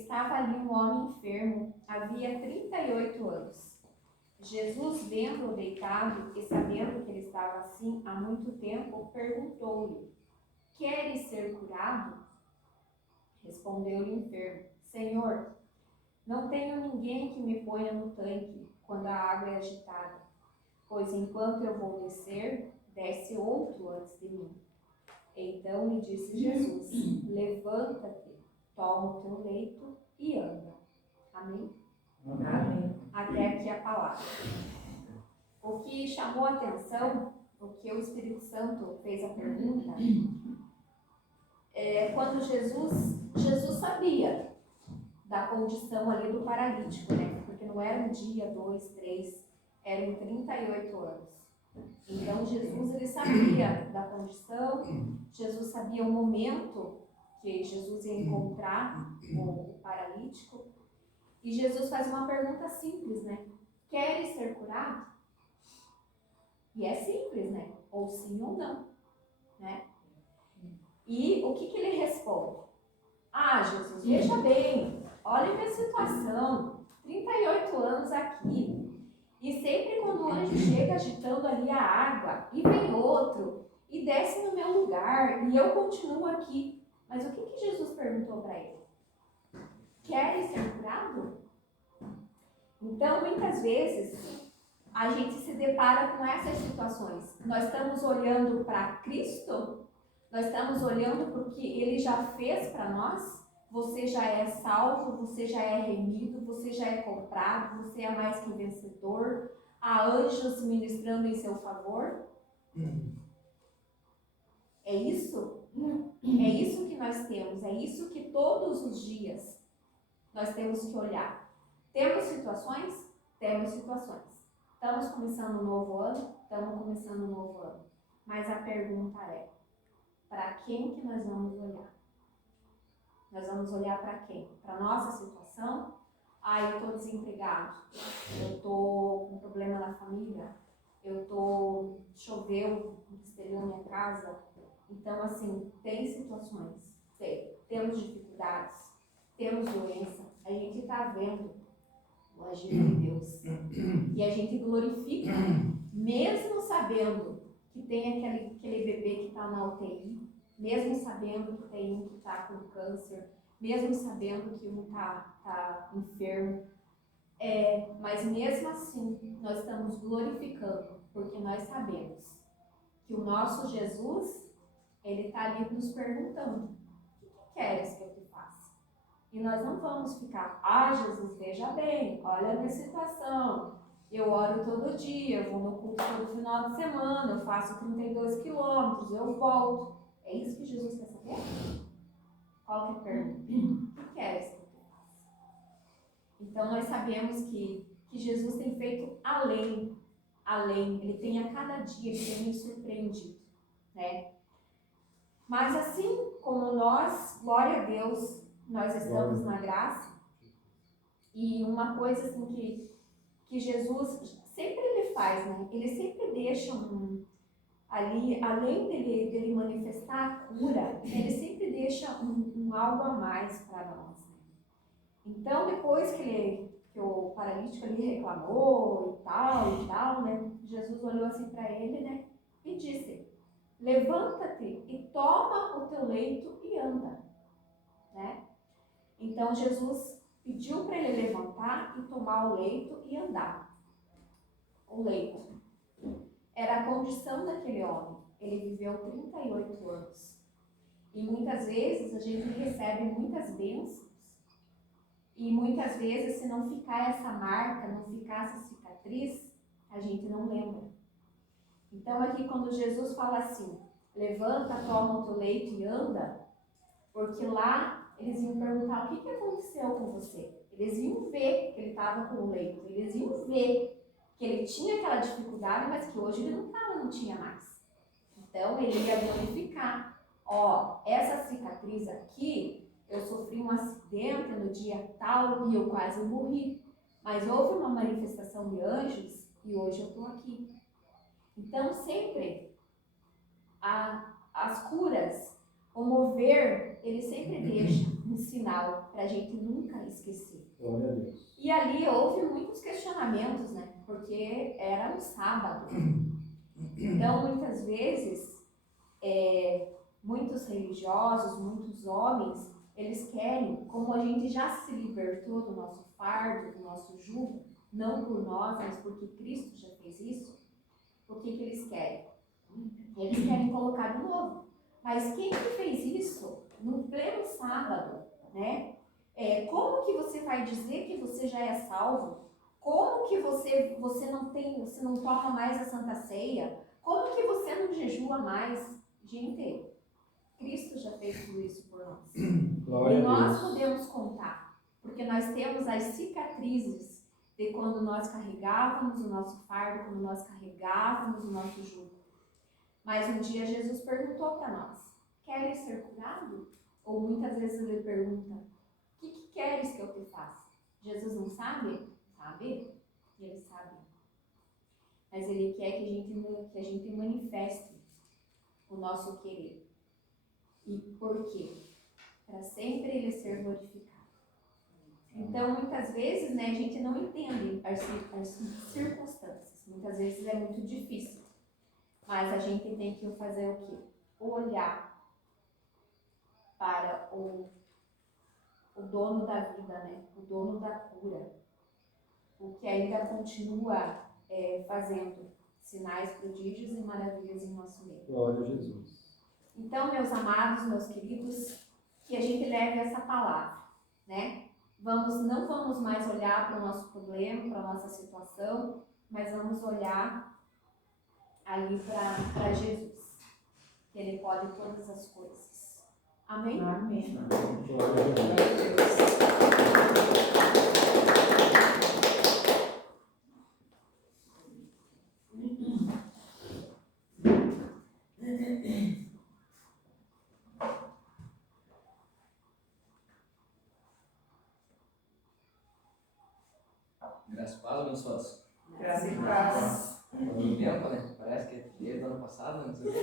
estava ali um homem enfermo, havia 38 anos. Jesus, vendo-o deitado e sabendo que ele estava assim há muito tempo, perguntou-lhe: Queres ser curado? Respondeu-lhe o enfermo: Senhor, não tenho ninguém que me ponha no tanque quando a água é agitada, pois enquanto eu vou descer, desce outro antes de mim. Então lhe disse Jesus: Levanta-te, toma o teu leito e anda. Amém? Amém. Até aqui a palavra. O que chamou a atenção, o que o Espírito Santo fez a pergunta, é quando Jesus sabia da condição ali do paralítico, né? Porque não era um dia, 2, 3, eram 38 anos. Então Jesus, ele sabia da condição, Jesus sabia o momento que Jesus ia encontrar o paralítico. E Jesus faz uma pergunta simples, né? Queres ser curado? E é simples, né? Ou sim ou não, né? E o que ele responde? Ah, Jesus, veja bem, olha a minha situação, 38 anos aqui, e sempre quando o anjo chega agitando ali a água, e vem outro, e desce no meu lugar, e eu continuo aqui. Mas o que Jesus perguntou para ele? Queres ser curado? Então, muitas vezes, a gente se depara com essas situações. Nós estamos olhando para Cristo, nós estamos olhando para o que Ele já fez para nós. Você já é salvo, você já é remido, você já é comprado, você é mais que vencedor. Há anjos ministrando em seu favor. É isso? É isso que nós temos, é isso que todos os dias nós temos que olhar. Temos situações? Temos situações. Estamos começando um novo ano? Estamos começando um novo ano. Mas a pergunta é, para quem que nós vamos olhar? Nós vamos olhar para quem? Para a nossa situação? Ah, eu estou desempregado, eu estou com problema na família, choveu, destruiu minha casa. Então, assim, tem situações, temos dificuldades, temos doença, a gente está vendo o agir de Deus. E a gente glorifica, mesmo sabendo que tem aquele bebê que está na UTI, mesmo sabendo que tem um que está com câncer, mesmo sabendo que um está enfermo, mas mesmo assim nós estamos glorificando, porque nós sabemos que o nosso Jesus, ele está ali nos perguntando: o que queres que eu te faça? E nós não vamos ficar: ah, Jesus, veja bem, olha a minha situação, eu oro todo dia, eu vou no culto todo final de semana, eu faço 32 quilômetros, eu volto. É isso que Jesus quer saber? Qual que é a pergunta? O que queres que eu te faça? Então nós sabemos que Jesus tem feito além, ele tem a cada dia, ele tem nos surpreendido, né? Mas assim como nós, glória a Deus, nós estamos na graça, e uma coisa assim que Jesus sempre ele faz, né? Ele sempre deixa ali, além dele manifestar a cura, ele sempre deixa um algo a mais para nós, né? Então, depois que o paralítico ali reclamou e tal, né? Jesus olhou assim para ele, né? E disse: levanta-te e toma o teu leito e anda, né? Então, Jesus pediu para ele levantar e tomar o leito e andar. O leito era a condição daquele homem. Ele viveu 38 anos. E muitas vezes a gente recebe muitas bênçãos. E muitas vezes, se não ficar essa marca, não ficar essa cicatriz, a gente não lembra. Então aqui quando Jesus fala assim: levanta, toma o teu leito e anda, porque lá eles iam perguntar: o que aconteceu com você? Eles iam ver que ele estava com o leito, eles iam ver que ele tinha aquela dificuldade, mas que hoje ele não tinha mais. Então ele ia glorificar: ó, essa cicatriz aqui, eu sofri um acidente no dia tal e eu quase morri, mas houve uma manifestação de anjos e hoje eu estou aqui. Então sempre as curas, O mover, ele sempre deixa um sinal para a gente nunca esquecer. Glória a Deus. E ali houve muitos questionamentos, né? Porque era um sábado. Então, muitas vezes, muitos religiosos, muitos homens, eles querem, como a gente já se libertou do nosso fardo, do nosso jugo, não por nós, mas porque Cristo já fez isso, o que eles querem? Eles querem colocar de novo. Mas quem que fez isso no pleno sábado, né? Como que você vai dizer que você já é salvo? Como que você não toma mais a Santa Ceia? Como que você não jejua mais? Gente, Cristo já fez tudo isso por nós. Glória E a nós Deus. podemos contar, porque nós temos as cicatrizes de quando nós carregávamos o nosso fardo, quando nós carregávamos o nosso jugo. Mas um dia Jesus perguntou para nós: queres ser curado? Ou muitas vezes ele pergunta: o que queres que eu te faça? Jesus não sabe? Sabe? Ele sabe. Mas ele quer que a gente manifeste o nosso querer. E por quê? Para sempre ele ser glorificado. Então, muitas vezes, né, a gente não entende as circunstâncias. Muitas vezes é muito difícil. Mas a gente tem que fazer o quê? Olhar para o dono da vida, né? O dono da cura. O que ainda continua fazendo sinais, prodígios e maravilhas em nosso meio. Glória a Jesus. Então, meus amados, meus queridos, que a gente leve essa palavra, né? Não vamos mais olhar para o nosso problema, para a nossa situação, mas vamos olhar ali para Jesus, que Ele pode todas as coisas. Amém? Amém. Glória a Deus. Graças a Deus, abençoados. Graça e paz. Muito tempo, né? Parece que é desde o ano passado, não sei o quê.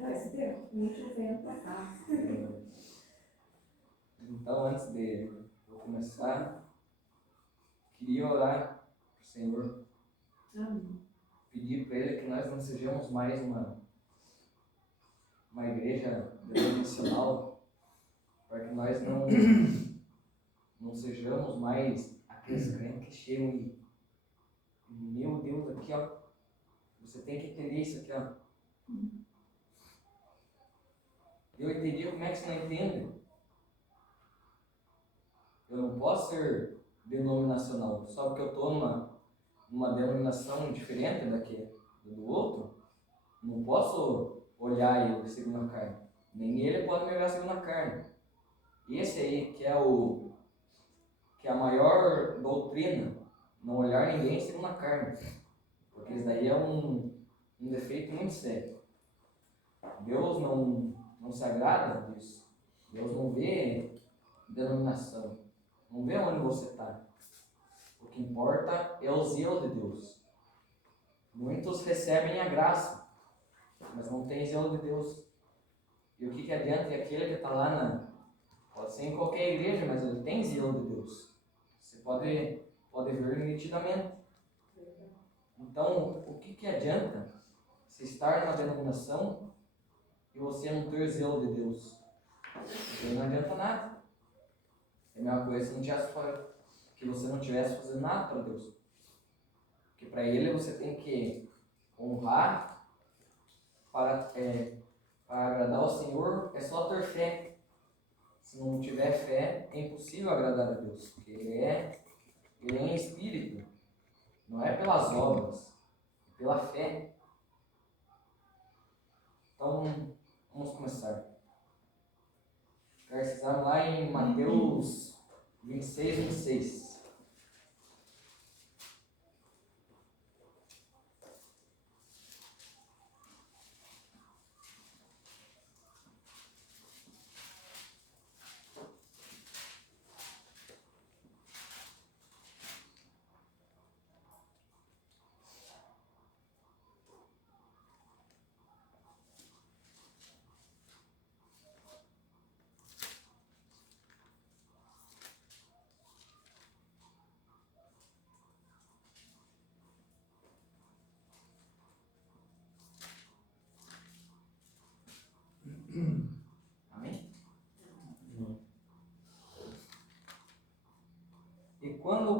Faz tempo. Muito tempo passado. Então, antes de eu começar, queria orar para o Senhor, Amém. pedir para Ele que nós não sejamos mais uma igreja denominacional, para que nós não sejamos mais aqueles crentes que chegam e, meu Deus, aqui ó, você tem que entender isso aqui ó. Eu entendi, como é que você não entende? Eu não posso ser denominacional, só porque eu estou numa denominação diferente do outro, não posso olhar ele segundo a carne. Nem ele pode me olhar segundo a carne. Esse aí que é a maior doutrina, não olhar ninguém segundo a carne. Porque isso daí é um defeito muito sério. Deus não se agrada disso. Deus não vê denominação. Não vê onde você está. O que importa é o zelo de Deus. Muitos recebem a graça, mas não tem zelo de Deus. E o que adianta é aquele que está lá pode ser em qualquer igreja, mas ele tem zelo de Deus. Você pode ver nitidamente. Então, o que adianta você estar na denominação e você não ter zelo de Deus? Porque não adianta nada. É a mesma coisa que você não estivesse fazendo nada para Deus. Porque para Ele você tem que honrar para agradar ao Senhor, é só ter fé. Se não tiver fé, é impossível agradar a Deus. Porque Ele é em espírito. Não é pelas obras, é pela fé. Então, vamos começar. Precisamos lá em Mateus 26, 26.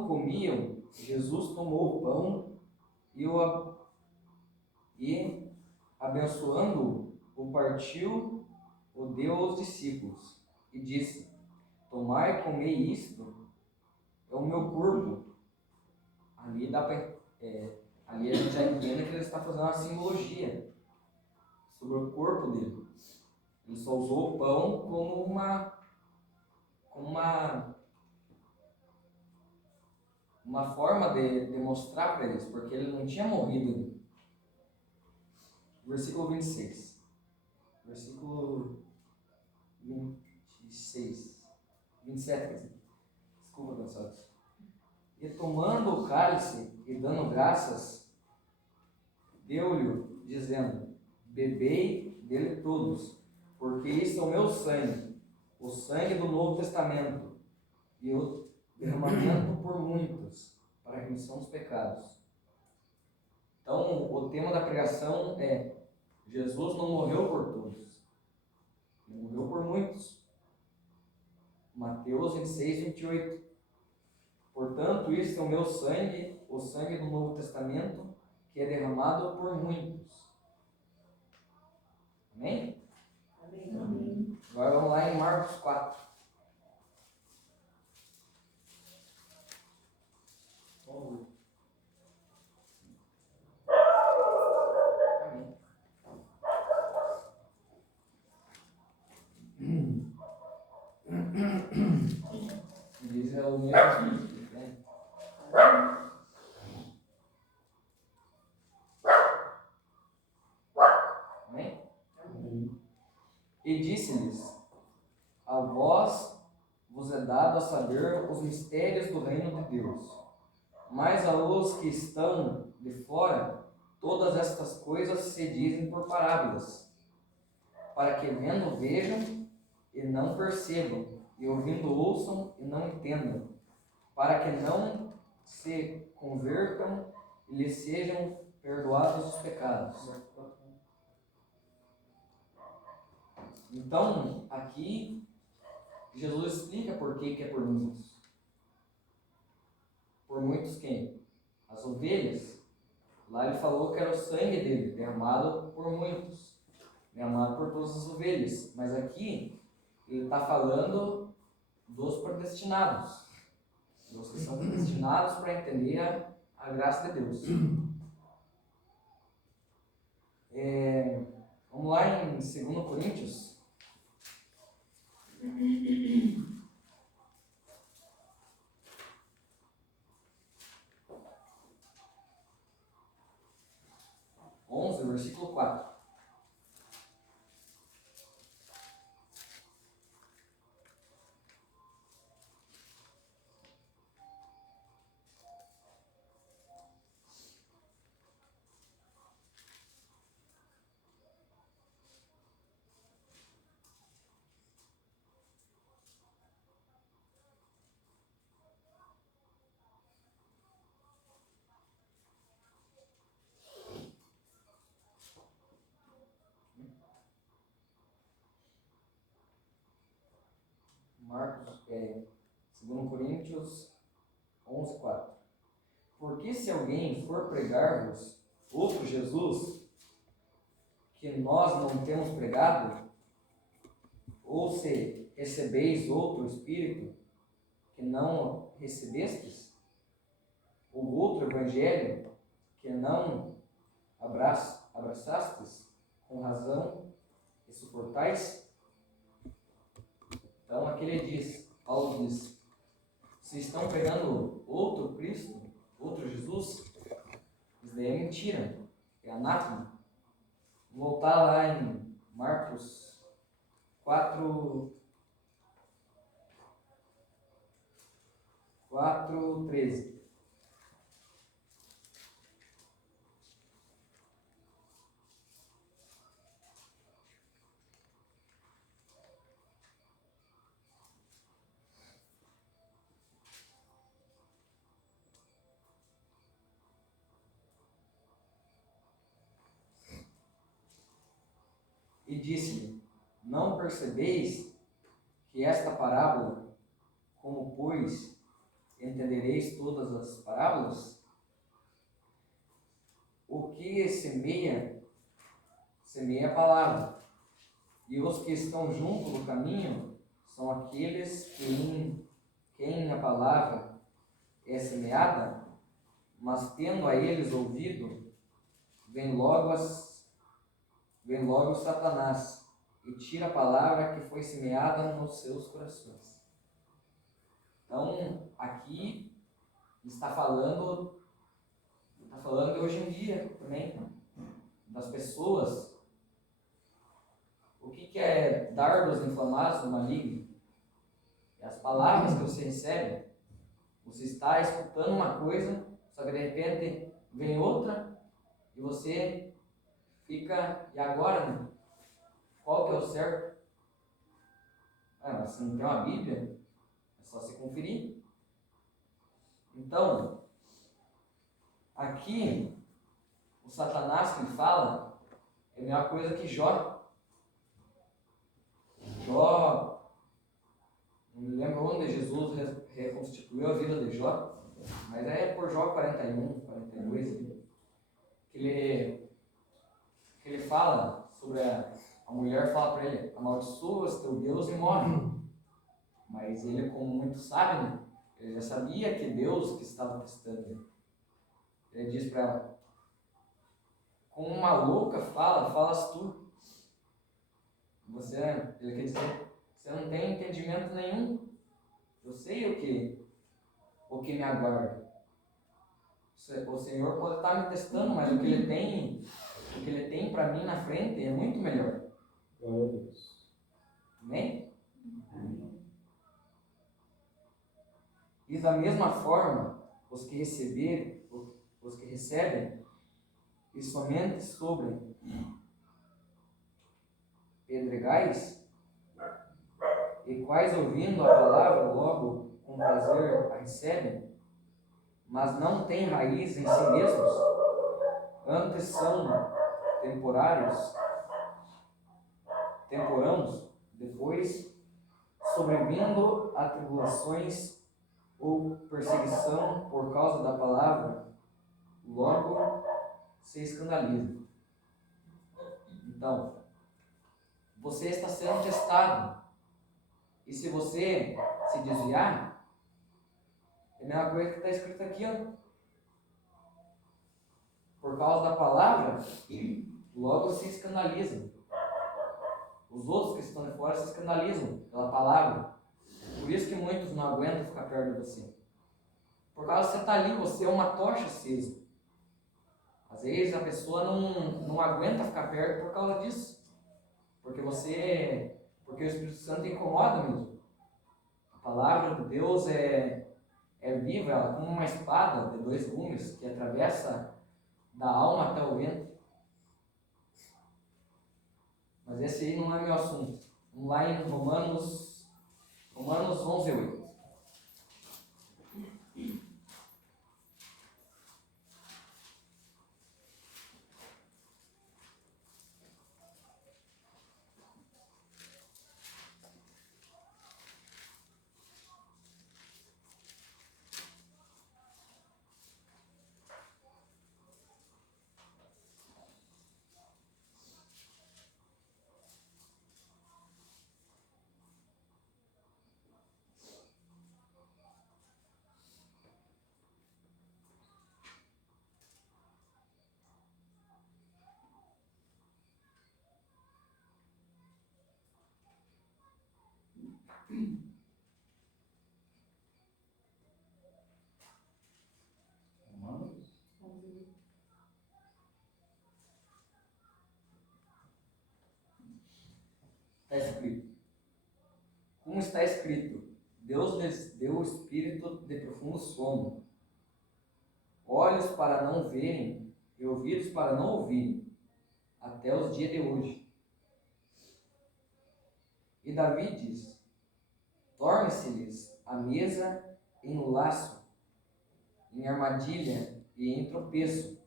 Enquanto comiam, Jesus tomou o pão e abençoando-o, o partiu, o deu aos discípulos e disse: Tomai e comei isto, é o meu corpo. Ali ali a gente já entende que ele está fazendo uma simbologia sobre o corpo dele. Ele só usou o pão como uma forma de demonstrar para eles, porque ele não tinha morrido ainda. Versículo 26. Versículo 26. 27, quer dizer. Desculpa, cansados. E tomando o cálice e dando graças, deu-lhe, dizendo: Bebei dele todos, porque isso é o meu sangue, o sangue do Novo Testamento, e o derramamento por muitos, para a remissão dos pecados. Então, o tema da pregação é: Jesus não morreu por todos, ele morreu por muitos. Mateus 26, 28. Portanto, isso é o meu sangue, o sangue do Novo Testamento, que é derramado por muitos. Amém? Amém. Agora vamos lá em Marcos 4. Amém. Diz é o mesmo, né? Amém? E disse-lhes: A vós vos é dado a saber os mistérios do reino de Deus, mas aos que estão de fora, todas estas coisas se dizem por parábolas, para que vendo vejam e não percebam, e ouvindo ouçam e não entendam, para que não se convertam e lhes sejam perdoados os pecados. Então, aqui, Jesus explica por que é por muitos. Por muitos quem? As ovelhas. Lá ele falou que era o sangue dele, derramado por muitos, derramado por todas as ovelhas. Mas aqui, ele está falando dos predestinados, dos que são predestinados para entender a graça de Deus. Vamos lá em 2 Coríntios. Versículo 4. Marcos, 2 Coríntios 11, 4. Porque se alguém for pregar-vos outro Jesus, que nós não temos pregado, ou se recebeis outro Espírito, que não recebestes, ou outro Evangelho, que não abraçastes, com razão e suportais. Então aqui ele diz, Paulo diz: se estão pregando outro Cristo, outro Jesus, isso daí é mentira, é anátema. Vou voltar lá em Marcos 4:13. E disse-lhe: não percebeis que esta parábola, como pois entendereis todas as parábolas? O que semeia, semeia a palavra. E os que estão junto do caminho são aqueles que em quem a palavra é semeada, mas tendo a eles ouvido, vem logo Satanás e tira a palavra que foi semeada nos seus corações. Então, aqui está falando de hoje em dia também, das pessoas. O que é dardos inflamados do maligno? É as palavras que você recebe. Você está escutando uma coisa, só que de repente vem outra e você fica, e agora, né? Qual que é o certo? Mas se não tem uma Bíblia, é só se conferir. Então, aqui, o Satanás que fala é a mesma coisa que Jó. Jó, não me lembro onde Jesus reconstituiu a vida de Jó, mas é por Jó 41, 42, que ele fala sobre a mulher, fala para ele: amaldiçoas teu Deus e morre. Mas ele, como muito sábio, né, ele já sabia que Deus que estava testando ele. Ele diz para ela: como uma louca falas tu. Ele quer dizer, você não tem entendimento nenhum. Eu sei o que me aguarda. O Senhor pode estar me testando, mas o que Ele tem para mim na frente é muito melhor. Glória a Deus. Amém? E da mesma forma, os que recebem, e somente sobre pedregais, e quais ouvindo a palavra logo com prazer a recebem, mas não têm raiz em si mesmos, antes são temporãos, depois sobrevindo a tribulações ou perseguição por causa da palavra, logo se escandaliza. Então, você está sendo testado. E se você se desviar, é a mesma coisa que está escrito aqui, ó. Por causa da palavra, logo se escandalizam. Os outros que estão de fora se escandalizam pela palavra. Por isso que muitos não aguentam ficar perto de você. Por causa que você está ali, você é uma tocha acesa. Às vezes a pessoa não aguenta ficar perto por causa disso. Porque o Espírito Santo incomoda mesmo. A palavra de Deus é viva, ela é como uma espada de dois gumes que atravessa da alma até o ventre. Mas esse aí não é meu assunto. Vamos lá em Romanos 11:8. Está escrito. Como está escrito, Deus lhes deu o espírito de profundo sono, olhos para não verem e ouvidos para não ouvirem, até os dias de hoje. E Davi diz: torne-se-lhes a mesa em laço, em armadilha e em tropeço,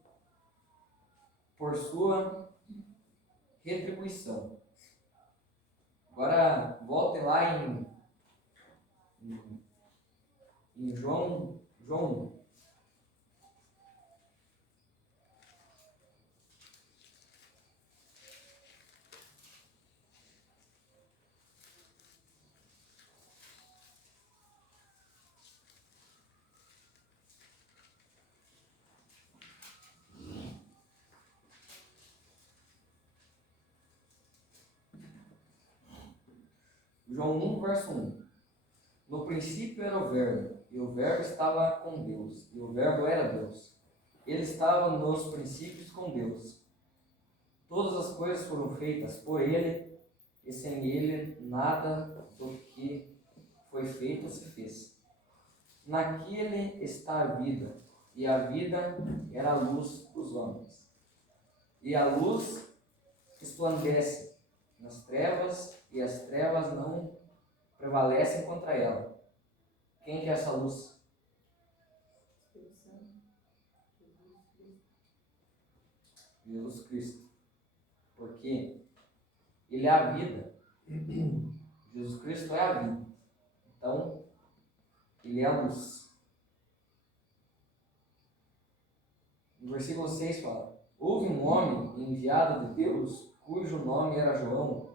por sua retribuição. Agora voltem lá em em João 1. João 1, verso 1. No princípio era o Verbo, e o Verbo estava com Deus, e o Verbo era Deus. Ele estava nos princípios com Deus. Todas as coisas foram feitas por Ele, e sem Ele nada do que foi feito se fez. Naquele está a vida, e a vida era a luz dos homens. E a luz resplandece nas trevas, e as trevas não prevalecem contra ela. Quem que é essa luz? Jesus Cristo. Porque Ele é a vida. Jesus Cristo é a vida. Então, Ele é a luz. No versículo 6 fala: houve um homem enviado de Deus, cujo nome era João.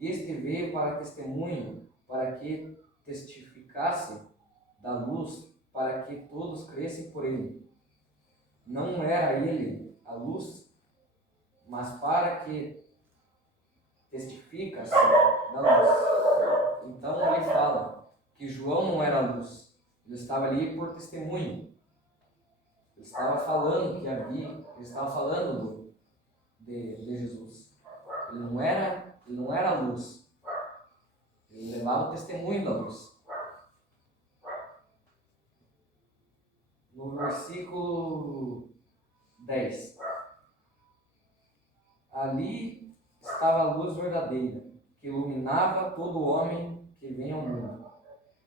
Este veio para testemunho, para que testificasse da luz, para que todos crescem por ele. Não era ele a luz, mas para que testificasse da luz. Então ele fala que João não era a luz, ele estava ali por testemunho. Ele estava falando que havia, ele estava falando de Jesus. Ele não era a luz. Ele levava o testemunho da luz. No versículo 10. Ali estava a luz verdadeira, que iluminava todo homem que vem ao mundo.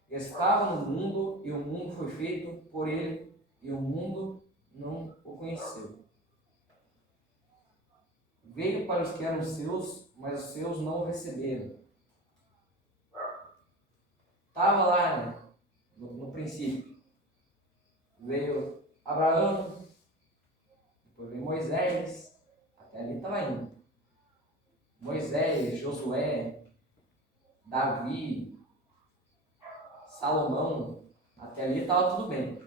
Estava no mundo, e o mundo foi feito por ele, e o mundo não o conheceu. Veio para os que eram seus, mas os seus não o receberam. Estava lá, né, no princípio. Veio Abraão, depois veio Moisés, até ali estava indo. Moisés, Josué, Davi, Salomão, até ali estava tudo bem.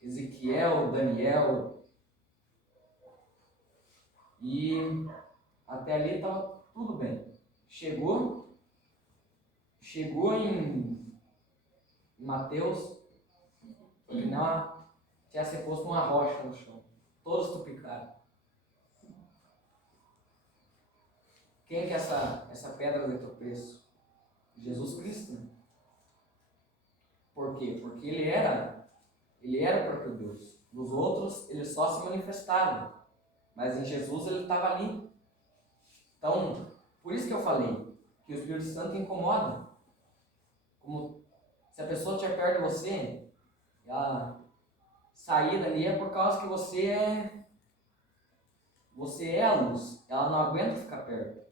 Ezequiel, Daniel, e até ali estava tudo bem. Chegou em Mateus, e não tinha se posto uma rocha no chão. Todos tupicaram. Quem que é essa pedra de tropeço? Jesus Cristo. Por quê? Porque ele era o próprio Deus. Nos outros, ele só se manifestava. Mas em Jesus, ele estava ali. Então, por isso que eu falei que o Espírito Santo incomoda. Como se a pessoa estiver perto de você, ela sair dali é por causa que você é a luz. Ela não aguenta ficar perto.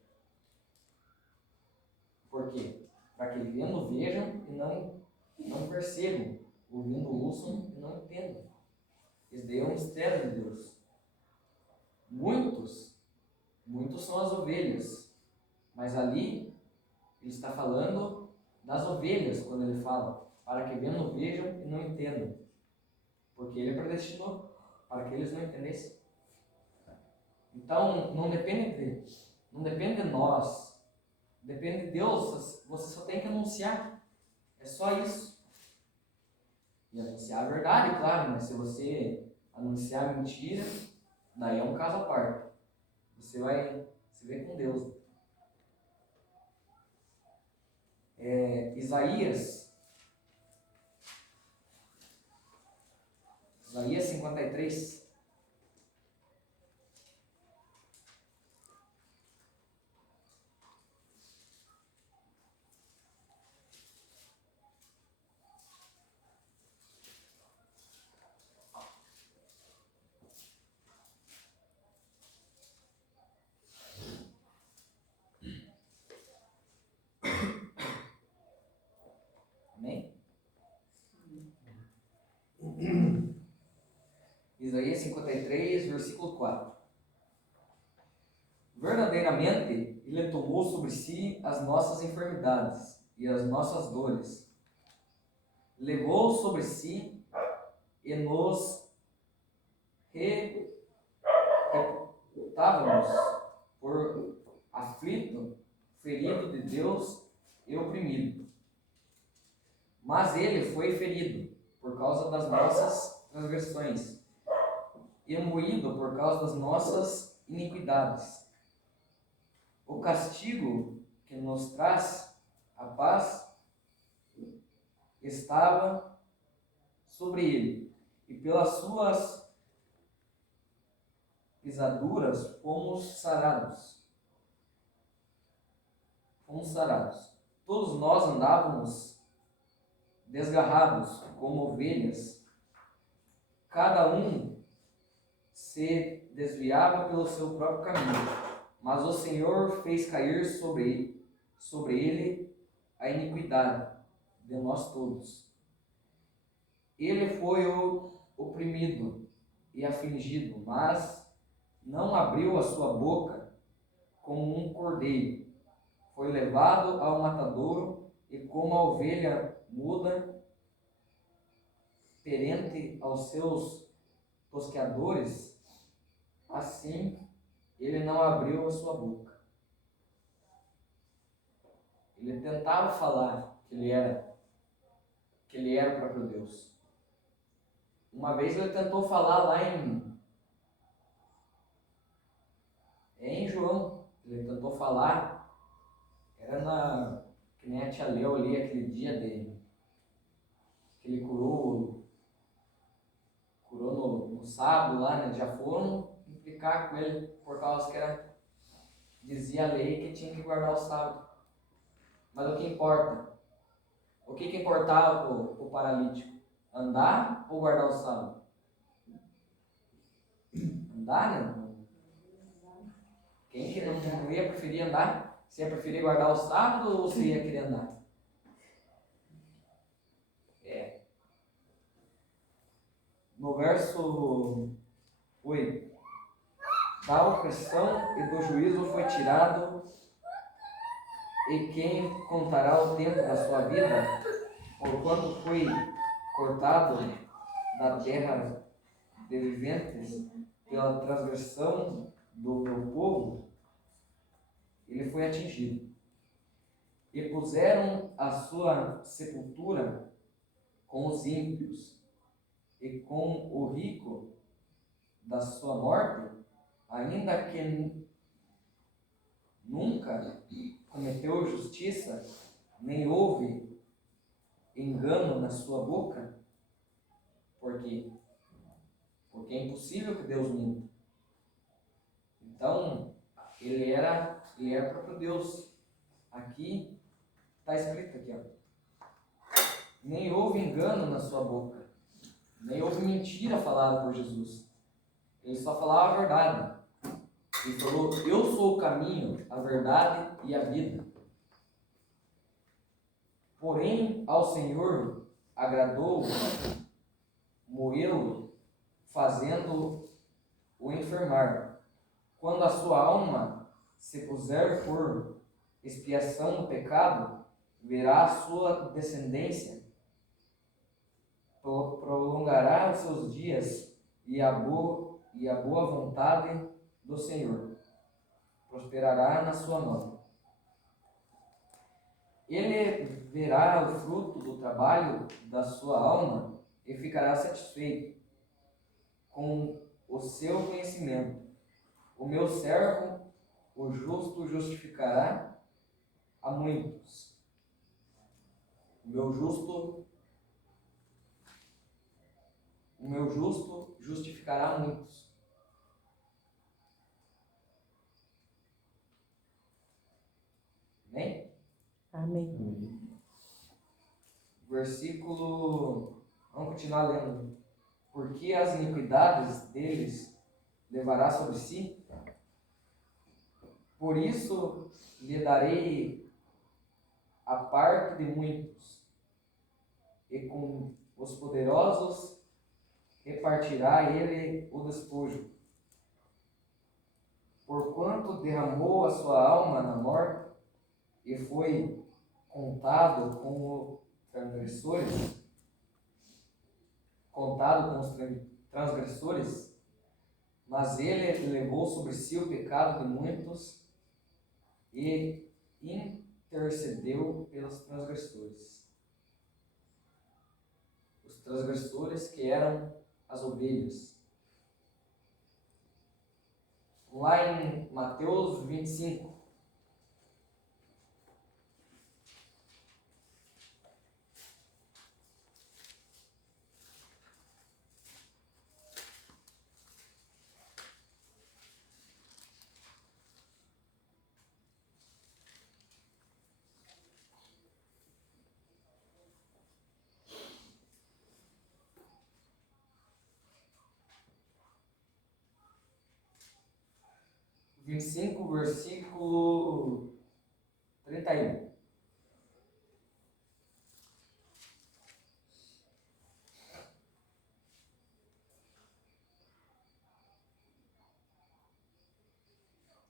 Por quê? Para que vendo vejam e não percebam, ouvindo ouçam e não entendam. Esse daí é um mistério de Deus. Muitos são as ovelhas, mas ali ele está falando das ovelhas quando ele fala, para que vendo vejam e não entendam. Porque ele predestinou para que eles não entendessem. Então, não depende de nós, depende de Deus. Você só tem que anunciar. É só isso. E anunciar a verdade, claro, mas se você anunciar mentira, daí é um caso à parte. Você vai se ver com Deus. Isaías 53. Amém? Isaías 53, versículo 4. Verdadeiramente, Ele tomou sobre si as nossas enfermidades e as nossas dores. Levou sobre si e nos reputávamos por aflito, ferido de Deus e oprimido. Mas Ele foi ferido por causa das nossas transgressões e moído por causa das nossas iniquidades. O castigo que nos traz a paz estava sobre ele, e pelas suas pisaduras fomos sarados. Todos nós andávamos desgarrados como ovelhas, cada um se desviava pelo seu próprio caminho, mas o Senhor fez cair sobre ele a iniquidade de nós todos. Ele foi oprimido e afligido, mas não abriu a sua boca. Como um cordeiro foi levado ao matadouro, e como a ovelha muda perante aos seus tosqueadores, assim ele não abriu a sua boca. Ele tentava falar que ele era o próprio Deus. Uma vez ele tentou falar lá em João. Ele tentou falar, que nem a tia leu ali aquele dia dele, que ele curou no sábado lá, né? Já foram implicar com ele por causa que dizia a lei que tinha que guardar o sábado. Mas o que importa? O que importava o paralítico? Andar ou guardar o sábado? Andar, né? Quem que não ia preferir andar? Se ia preferir guardar o sábado ou se ia querer andar? No verso 8. Da opressão e do juízo foi tirado, e quem contará o tempo da sua vida? Porquanto foi cortado da terra de viventes pela transgressão do meu povo, ele foi atingido. E puseram a sua sepultura com os ímpios, e com o rico da sua morte, ainda que nunca cometeu justiça, nem houve engano na sua boca. Por quê? Porque é impossível que Deus minta. Então, ele era o próprio Deus. Aqui, está escrito aqui, ó. Nem houve engano na sua boca. Nem houve mentira falada por Jesus. Ele só falava a verdade. Ele falou: eu sou o caminho, a verdade e a vida. Porém, ao Senhor agradou moê-lo, fazendo-o enfermar. Quando a sua alma se puser por expiação do pecado, verá a sua descendência, prolongará os seus dias, e a boa vontade do Senhor prosperará na sua mão. Ele verá o fruto do trabalho da sua alma e ficará satisfeito com o seu conhecimento. O meu servo, o justo, justificará a muitos. O meu justo justificará a muitos. Amém? Amém. Versículo. Vamos continuar lendo. Porque as iniquidades deles levará sobre si. Por isso lhe darei a parte de muitos, e com os poderosos repartirá ele o despojo. Porquanto derramou a sua alma na morte e foi contado com os transgressores, mas ele levou sobre si o pecado de muitos e intercedeu pelos transgressores. Os transgressores que eram as ovelhas. Lá em Mateus 25. Versículo 31.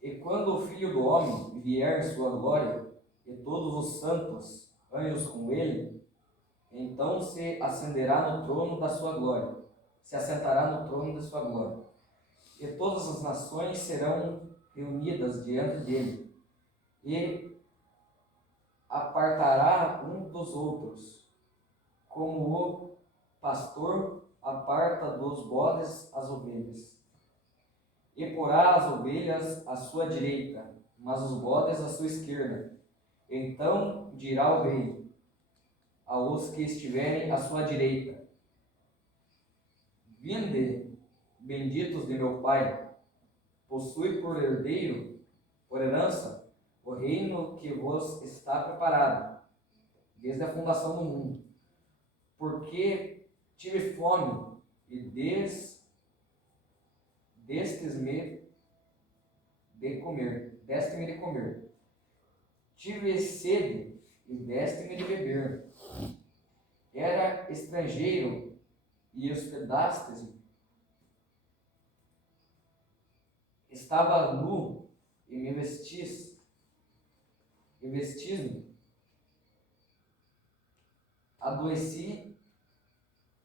E quando o Filho do Homem vier em sua glória, e todos os santos anjos com ele, então se assentará no trono da sua glória, e todas as nações serão reunidas diante dele, e apartará um dos outros, como o pastor aparta dos bodes as ovelhas. E porá as ovelhas à sua direita, mas os bodes à sua esquerda. Então dirá o rei aos que estiverem à sua direita: Vinde, benditos de meu Pai, possui por herdeiro, por herança, o reino que vos está preparado, desde a fundação do mundo. Porque tive fome e deste-me de comer. Tive sede e deste-me de beber. Era estrangeiro e hospedastes-me. Estava nu e me vestis-me. Adoeci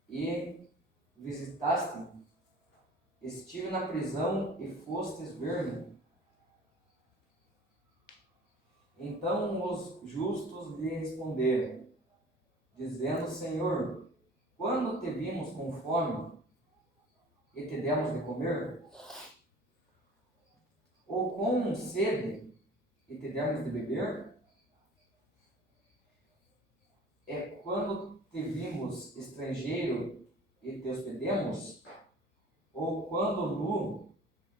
e visitaste-me. Estive na prisão e fostes ver-me. Então os justos lhe responderam, dizendo: Senhor, quando te vimos com fome e te demos de comer? Ou com sede e te demos de beber? É quando te vimos estrangeiro e te hospedemos? Ou quando nu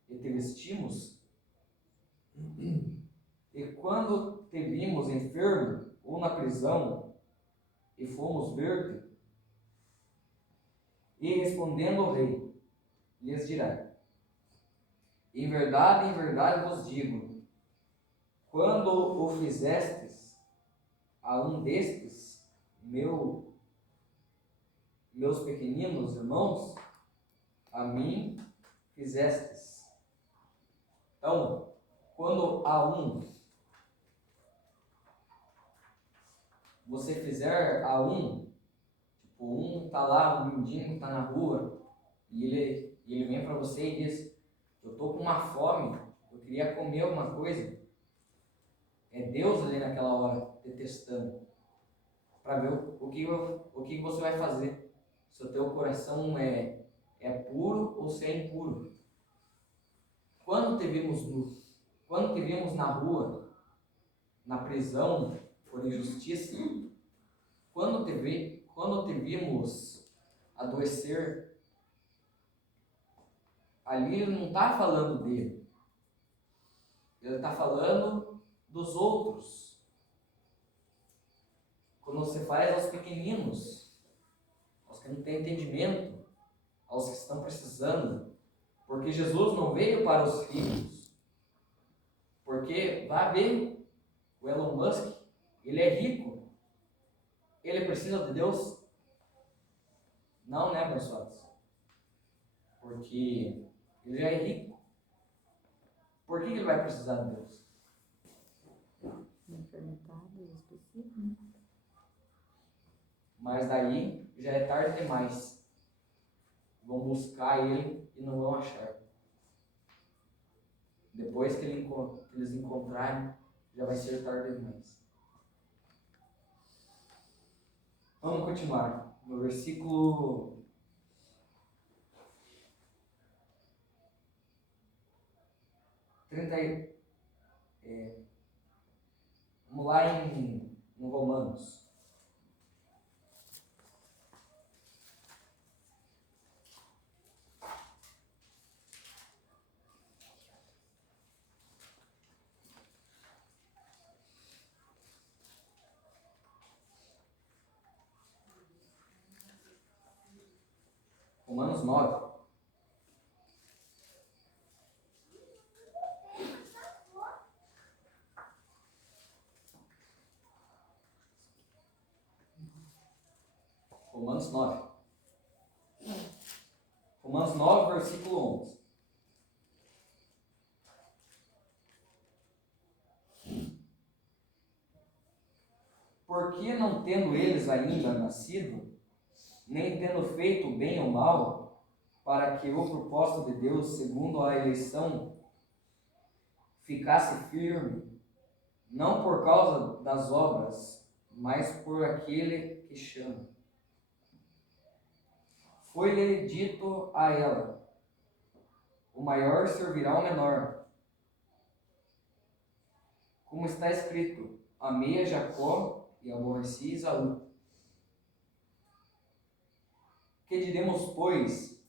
e te vestimos? E quando te vimos enfermo ou na prisão e fomos ver-te? E respondendo o rei, lhes dirá: em verdade vos digo, quando o fizestes a um destes meus pequeninos irmãos, a mim fizestes. Então, quando você fizer a um, tipo, um tá lá, um mendigo tá na rua, e ele vem para você e diz: eu tô com uma fome, eu queria comer alguma coisa. É Deus ali naquela hora te testando, para ver o que você vai fazer. Se o teu coração é puro ou se é impuro. Quando te vimos nu, quando te vimos na rua, na prisão, por injustiça, quando te vimos adoecer, ali ele não está falando dele, ele está falando dos outros. Quando você faz aos pequeninos, aos que não têm entendimento, aos que estão precisando, porque Jesus não veio para os ricos, porque vai ver o Elon Musk, ele é rico, ele precisa de Deus? Não, né, abençoados? porque ele já é rico. Por que ele vai precisar de Deus? Enfermidades específicas. Mas daí já é tarde demais. Vão buscar ele e não vão achar. Depois que eles encontrarem, já vai ser tarde demais. Vamos continuar. No versículo 30. Vamos lá em Romanos. Romanos 9. Romanos 9. Romanos 9, versículo 11. Porque não tendo eles ainda nascido, nem tendo feito bem ou mal, para que o propósito de Deus, segundo a eleição, ficasse firme, não por causa das obras, mas por aquele que chama. Foi-lhe dito a ela: o maior servirá ao menor. Como está escrito: amei a Jacó e aborreci Esaú. Que diremos, pois?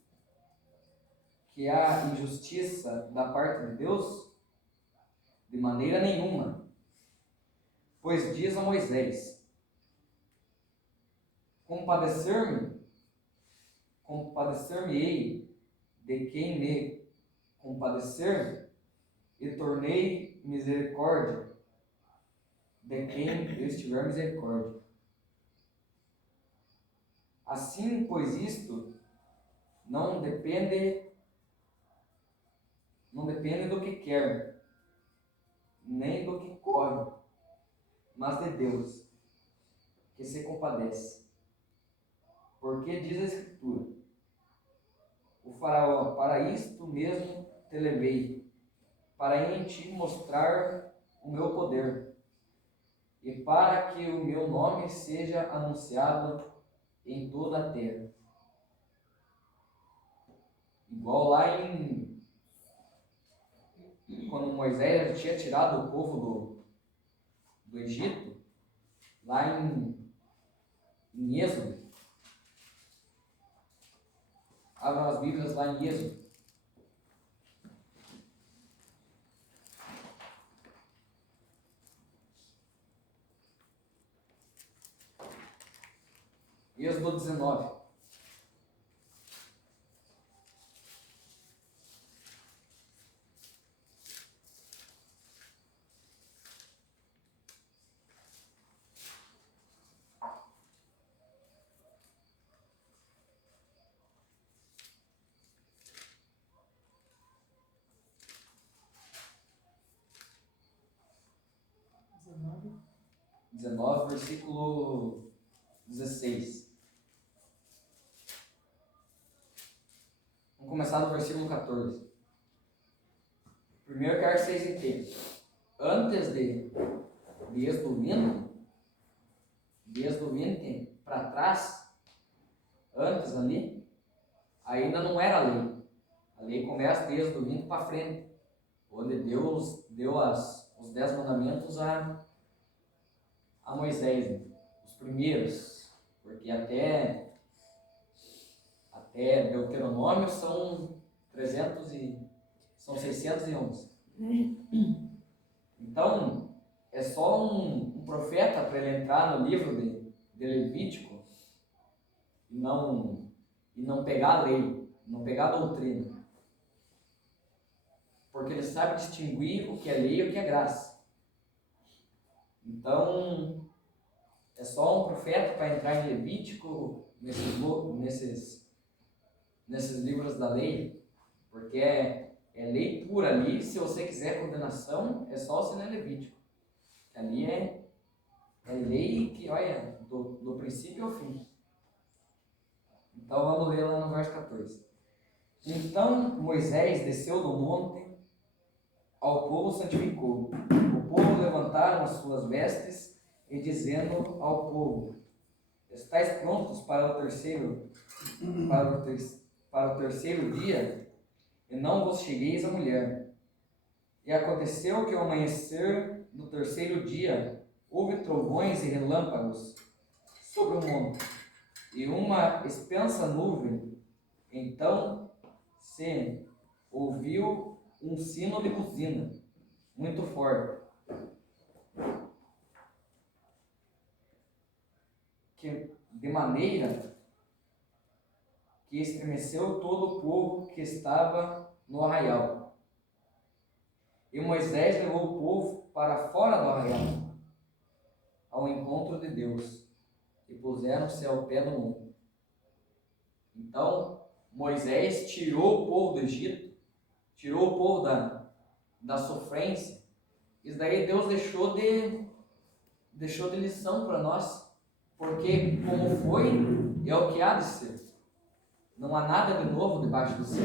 Que há injustiça da parte de Deus? De maneira nenhuma. Pois diz a Moisés: compadecer-me-ei de quem me compadecer, e tornei misericórdia de quem eu estiver misericórdia. Assim, pois isto não depende do que quer, nem do que corre, mas de Deus, que se compadece. Porque diz a Escritura: o Faraó, para isto mesmo te levei, para em ti mostrar o meu poder, e para que o meu nome seja anunciado em toda a terra. Igual lá quando Moisés tinha tirado o povo do Egito, lá em Êxodo. Abram as Bíblias lá em Êxodo. Êxodo 19. Dezenove. 19, versículo 16. Vamos começar do versículo 14. Primeiro eu quero que vocês entendam. Antes de Êxodo 20 para trás, antes ali, ainda não era lei. A lei começa de Êxodo 20 para frente, onde Deus deu os 10 mandamentos a Moisés, né? Os primeiros, porque até Deuteronômio são 611. Então, é só um profeta para ele entrar no livro de Levítico e não pegar a lei, não pegar a doutrina. Porque ele sabe distinguir o que é lei e o que é graça. Então, é só um profeta para entrar em Levítico, nesses nesses livros da lei, porque é lei pura ali. Se você quiser condenação, é só você ler Levítico. Ali é lei que, olha, do princípio ao fim. Então vamos ler lá no verso 14. Então Moisés desceu do monte, ao povo santificou. O povo levantaram as suas vestes e dizendo ao povo: estáis prontos para o terceiro dia, e não vos chegueis a mulher. E aconteceu que ao amanhecer do terceiro dia houve trovões e relâmpagos sobre o monte, e uma espensa nuvem. Então se ouviu um sino de buzina muito forte, de maneira que estremeceu todo o povo que estava no arraial. E Moisés levou o povo para fora do arraial, ao encontro de Deus, e puseram-se ao pé do monte. Então Moisés tirou o povo do Egito, tirou o povo da sofrência. Isso daí Deus deixou de lição para nós, porque como foi, é o que há de ser. Não há nada de novo debaixo do céu.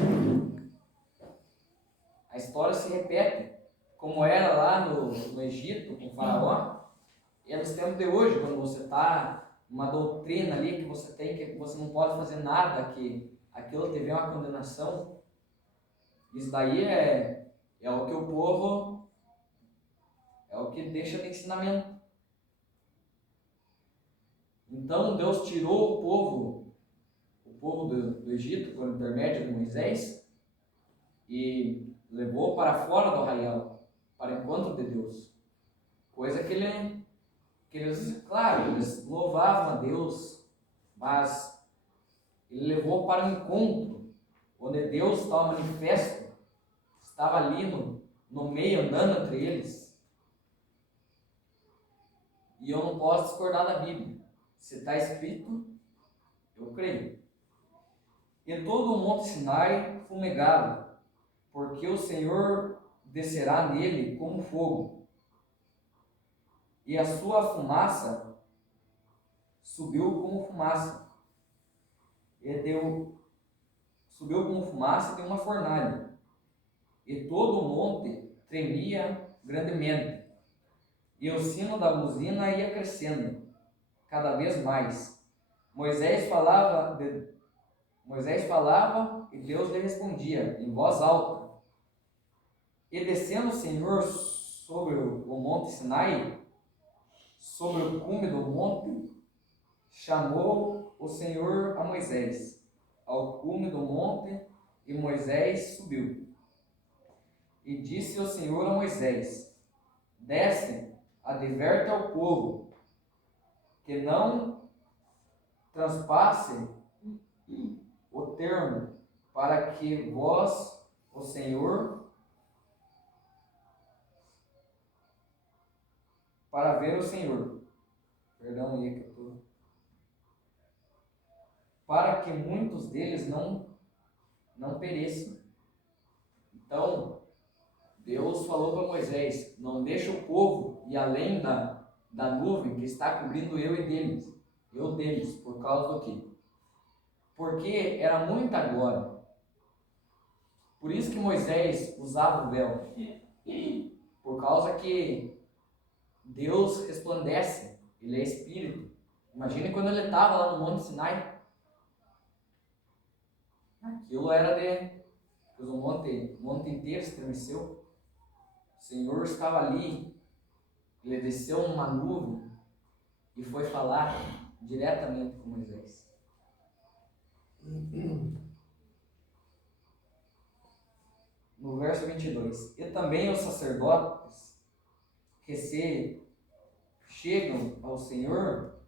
A história se repete, como era lá no Egito, com o faraó, e é nos tempos de hoje, quando você está uma doutrina ali que você tem, que você não pode fazer nada, que aquilo teve uma condenação. Isso daí é o que o povo, é o que deixa de ensinamento. Então Deus tirou o povo do Egito por intermédio de Moisés e levou para fora do arraial, para o encontro de Deus. Coisa que eles, claro, eles louvavam a Deus, mas ele levou para um encontro, onde Deus estava manifesto, estava ali no meio, andando entre eles. E eu não posso discordar da Bíblia. Se está escrito, eu creio. E todo o monte Sinai fumegado, porque o Senhor descerá nele como fogo, e a sua fumaça subiu como fumaça, subiu como fumaça de uma fornalha, e todo o monte tremia grandemente, e o sino da buzina ia crescendo cada vez mais. Moisés falava e Deus lhe respondia em voz alta. E descendo o Senhor sobre o monte Sinai, sobre o cume do monte, chamou o Senhor a Moisés ao cume do monte, e Moisés subiu. E disse o Senhor a Moisés: desce, adverte ao povo, que não transpasse o termo, para que vós, o Senhor, para ver o Senhor. Perdão aí que eu estou. Para que muitos deles não pereçam. Então, Deus falou para Moisés: não deixa o povo ir além da nuvem que está cobrindo eu deles, por causa do quê? Porque era muita glória. Por isso que Moisés usava o véu. Por causa que Deus resplandece, Ele é Espírito. Imagine quando Ele estava lá no Monte Sinai. Aquilo era pois o monte inteiro estremeceu. O Senhor estava ali, Ele desceu numa nuvem e foi falar diretamente com Moisés. No verso 22, e também os sacerdotes que se chegam ao Senhor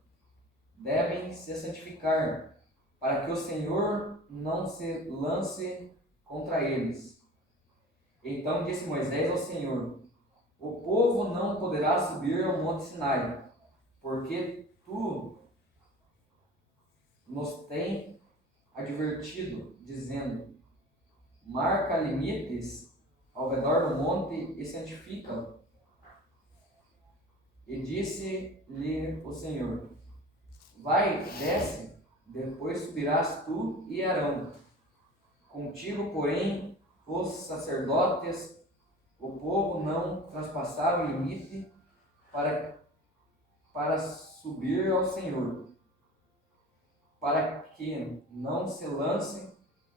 devem se santificar, para que o Senhor não se lance contra eles. Então disse Moisés ao Senhor: o povo não poderá subir ao monte Sinai, porque tu nos tem advertido advertido, dizendo: marca limites ao redor do monte e santifica-o. E disse-lhe o Senhor: vai, desce, depois subirás tu e Arão. Contigo, porém, os sacerdotes, o povo não traspassaram o limite para subir ao Senhor, para que não se lancem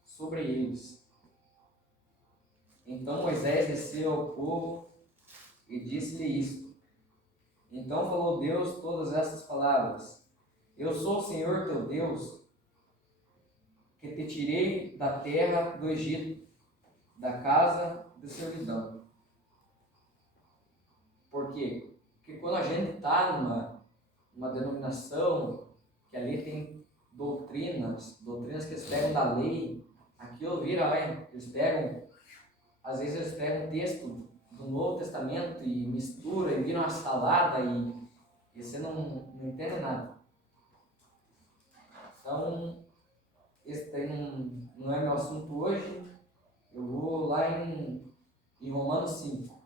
sobre eles. Então Moisés desceu ao povo e disse-lhe isto. Então falou Deus todas essas palavras: eu sou o Senhor teu Deus, que te tirei da terra do Egito, da casa de servidão. Por quê? Porque quando a gente está numa denominação que ali tem doutrinas que eles pegam da lei, aquilo vira, eles pegam, às vezes eles pegam um texto do Novo Testamento e mistura e vira uma salada e você não entende nada. Então, esse daí não é meu assunto hoje. Eu vou lá em Romanos 5.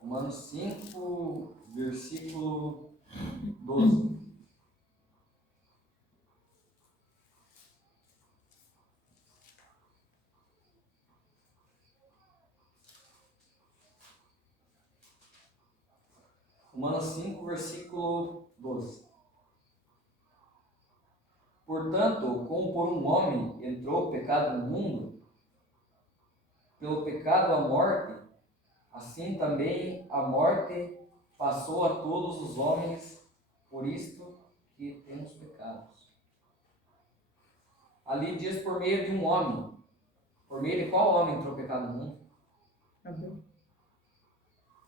Romanos 5, versículo 12. Romanos 5, versículo 12. Portanto, como por um homem entrou o pecado no mundo, pelo pecado a morte, assim também a morte passou a todos os homens, por isto que temos pecados. Ali diz por meio de um homem. Por meio de qual homem entrou o pecado no mundo? Adão.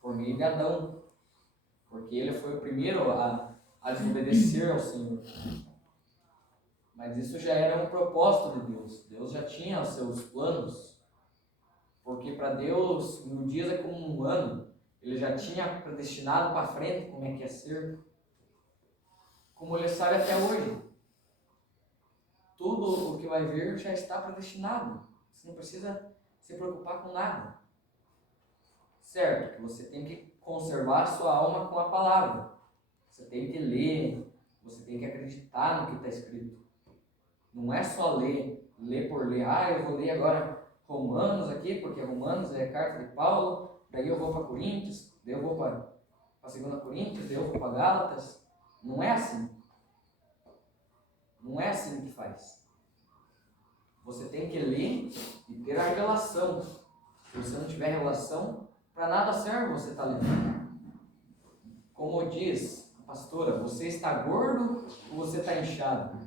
Por meio de Adão. Porque ele foi o primeiro a desobedecer ao Senhor. Mas isso já era um propósito de Deus. Deus já tinha os seus planos. Porque para Deus, 1000 dias é como um ano. Ele já tinha predestinado para frente como é que ia ser. Como ele sabe até hoje. Tudo o que vai vir já está predestinado. Você não precisa se preocupar com nada. Certo, que você tem que conservar a sua alma com a palavra. Você tem que ler, você tem que acreditar no que está escrito. Não é só ler por ler. Eu vou ler agora Romanos aqui, porque Romanos é carta de Paulo, daí eu vou para Coríntios, daí eu vou para 2 Coríntios, daí eu vou para Gálatas. Não é assim. Não é assim que faz. Você tem que ler e ter a revelação. Se você não tiver revelação, para nada serve você estar lendo. Como diz a pastora, você está gordo ou você está inchado?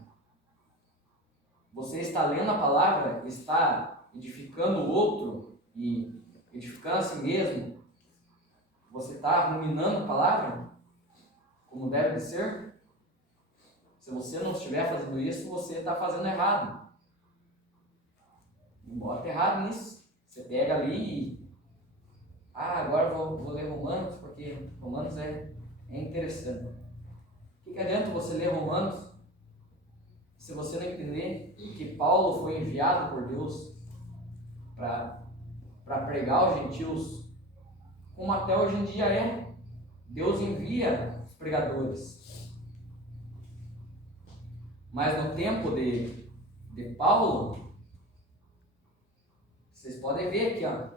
Você está lendo a palavra, está edificando o outro e edificando a si mesmo? Você está ruminando a palavra como deve ser? Se você não estiver fazendo isso, você está fazendo errado. Não bota errado nisso. Você pega ali e agora eu vou ler Romanos, porque Romanos é interessante. O que adianta você ler Romanos se você não entender que Paulo foi enviado por Deus para pregar aos gentios, como até hoje em dia é? Deus envia os pregadores. Mas no tempo de Paulo, vocês podem ver aqui,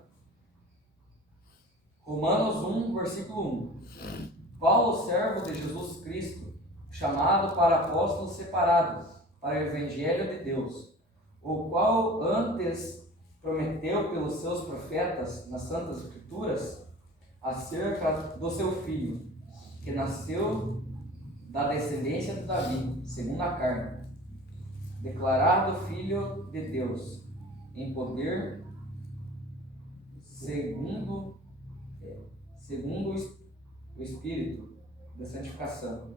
Romanos 1, versículo 1. Paulo, servo de Jesus Cristo, chamado para apóstolo separado, para o Evangelho de Deus, o qual antes prometeu pelos seus profetas nas Santas Escrituras, acerca do seu filho, que nasceu da descendência de Davi, segundo a carne, declarado Filho de Deus, em poder, segundo o Espírito da santificação,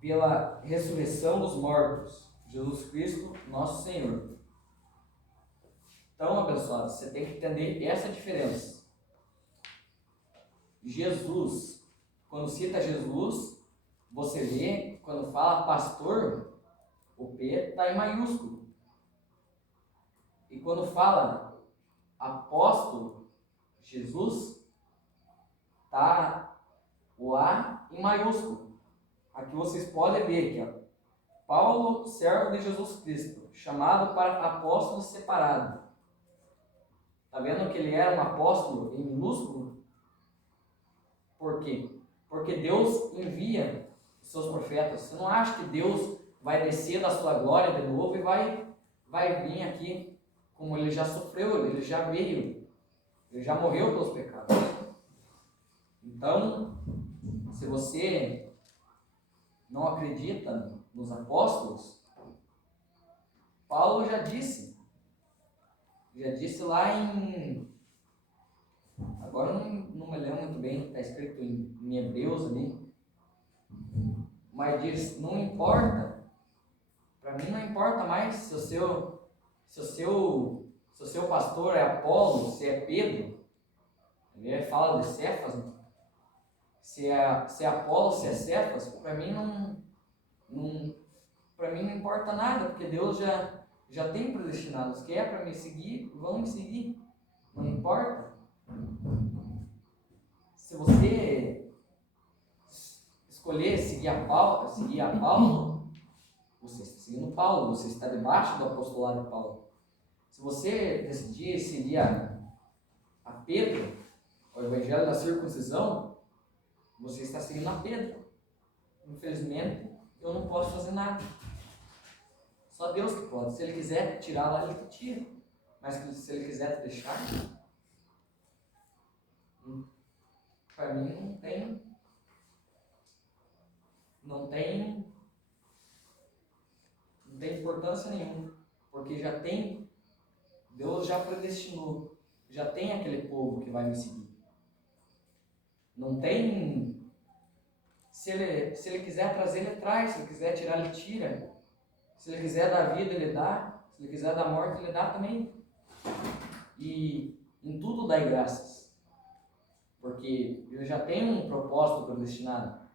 pela ressurreição dos mortos, Jesus Cristo, nosso Senhor. Então, abençoados, você tem que entender essa diferença. Jesus, quando cita Jesus, você vê, quando fala pastor, o P está em maiúsculo. E quando fala apóstolo, Jesus, está o A em maiúsculo. Aqui vocês podem ver aqui, ó. Paulo, servo de Jesus Cristo, chamado para apóstolo separado. Está vendo que ele era um apóstolo em minúsculo? Por quê? Porque Deus envia os seus profetas. Você não acha que Deus vai descer da sua glória de novo e vai vir aqui como ele já sofreu, ele já veio, ele já morreu pelos pecados. Então, se você não acredita nos apóstolos, Paulo já disse lá em... Agora eu não me lembro muito bem, está escrito em Hebreus ali, mas diz, não importa, para mim não importa mais se o seu pastor é Apolo, se é Pedro, ele fala de Cefas, se é Apolo, se é Cefas, para mim não importa nada, porque Deus já tem predestinado. Os que é para me seguir, vão me seguir. Não importa. Se você escolher seguir a Paulo, você está seguindo Paulo, você está debaixo do apostolado de Paulo. Se você decidir seguir a Pedro, o evangelho da circuncisão, você está seguindo a Pedro. Infelizmente, eu não posso fazer nada. Só Deus que pode. Se Ele quiser tirar lá, Ele te tira. Mas se Ele quiser te deixar, para mim não tem importância nenhuma. Porque Deus já predestinou. Já tem aquele povo que vai me seguir. Não tem... Se ele quiser trazer, Ele traz. Se Ele quiser tirar, Ele tira. Se Ele quiser dar vida, Ele dá. Se Ele quiser dar morte, Ele dá também. E em tudo dai graças. Porque Ele já tem um propósito predestinado.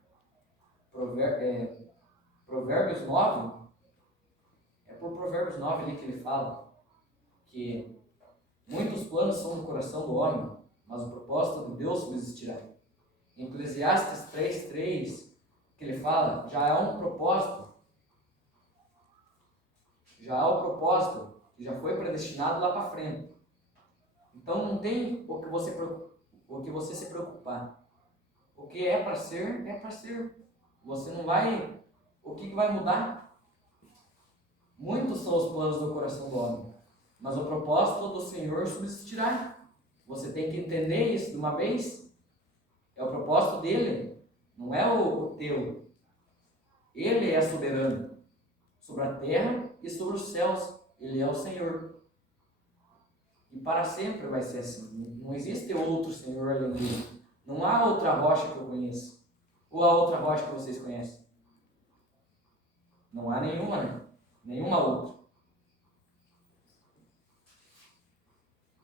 Provérbios 9, é por Provérbios 9 ali que ele fala que muitos planos são no coração do homem, mas o propósito de Deus subsistirá. Em Eclesiastes 3:3, que ele fala, já há um propósito, que já foi predestinado lá para frente. Então não tem o que você se preocupar. O que é para ser, é para ser. Você não vai... O que vai mudar? Muitos são os planos do coração do homem, mas o propósito do Senhor subsistirá. Você tem que entender isso de uma vez. É o propósito dele, não é o teu. Ele é soberano sobre a terra e sobre os céus. Ele é o Senhor. E para sempre vai ser assim. Não existe outro Senhor além dele. Não há outra rocha que eu conheça. Ou a outra rocha que vocês conhecem. Não há nenhuma, né? Nenhuma outra.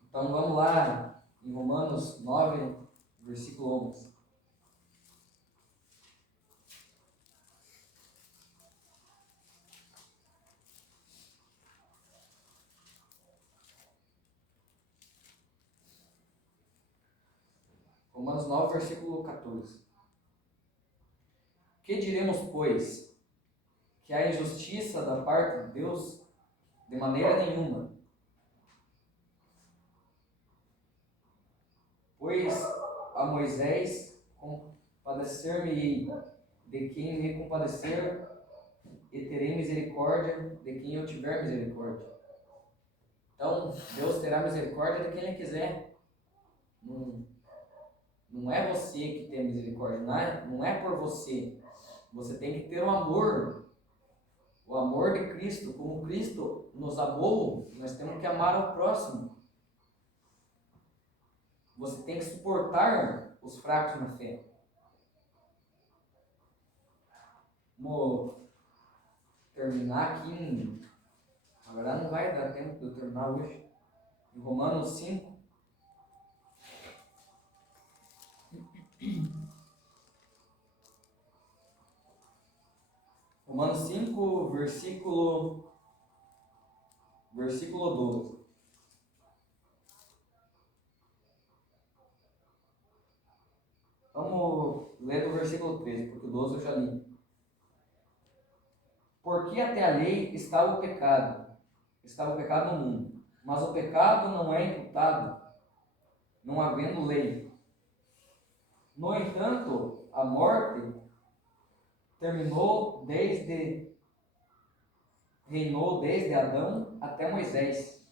Então vamos lá em Romanos 9, versículo 11. Romanos 9, versículo 14. Que diremos, pois? Que há injustiça da parte de Deus? De maneira nenhuma. Pois a Moisés compadecer-me-ei de quem me compadecer, e terei misericórdia de quem eu tiver misericórdia. Então, Deus terá misericórdia de quem Ele quiser. Não é você que tem misericórdia, não é por você. Você tem que ter o amor o amor de Cristo, como Cristo nos amou, nós temos que amar ao próximo. Você tem que suportar os fracos na fé. Vamos terminar aqui agora não vai dar tempo de eu terminar hoje. Em Romanos 5. Romanos 5, versículo 12. Vamos ler do versículo 13, porque o 12 eu já li. Porque até a lei estava o pecado no mundo, mas o pecado não é imputado, não havendo lei. No entanto, a morte reinou desde Adão até Moisés.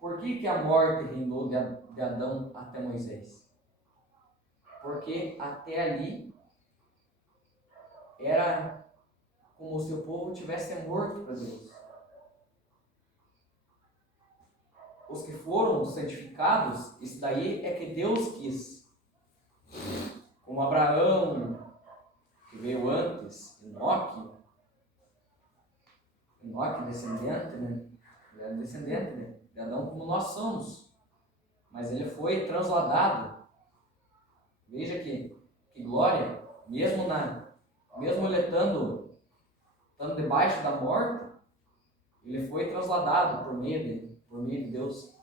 Por que a morte reinou de Adão até Moisés? Porque até ali era como se o povo tivesse morto para Deus. Os que foram santificados, isso daí é que Deus quis. Como Abraão, que veio antes, Enoque descendente, né? Ele era descendente, né, de Adão, como nós somos. Mas ele foi transladado. Veja que glória, mesmo ele estando debaixo da morte, ele foi transladado por meio de Deus.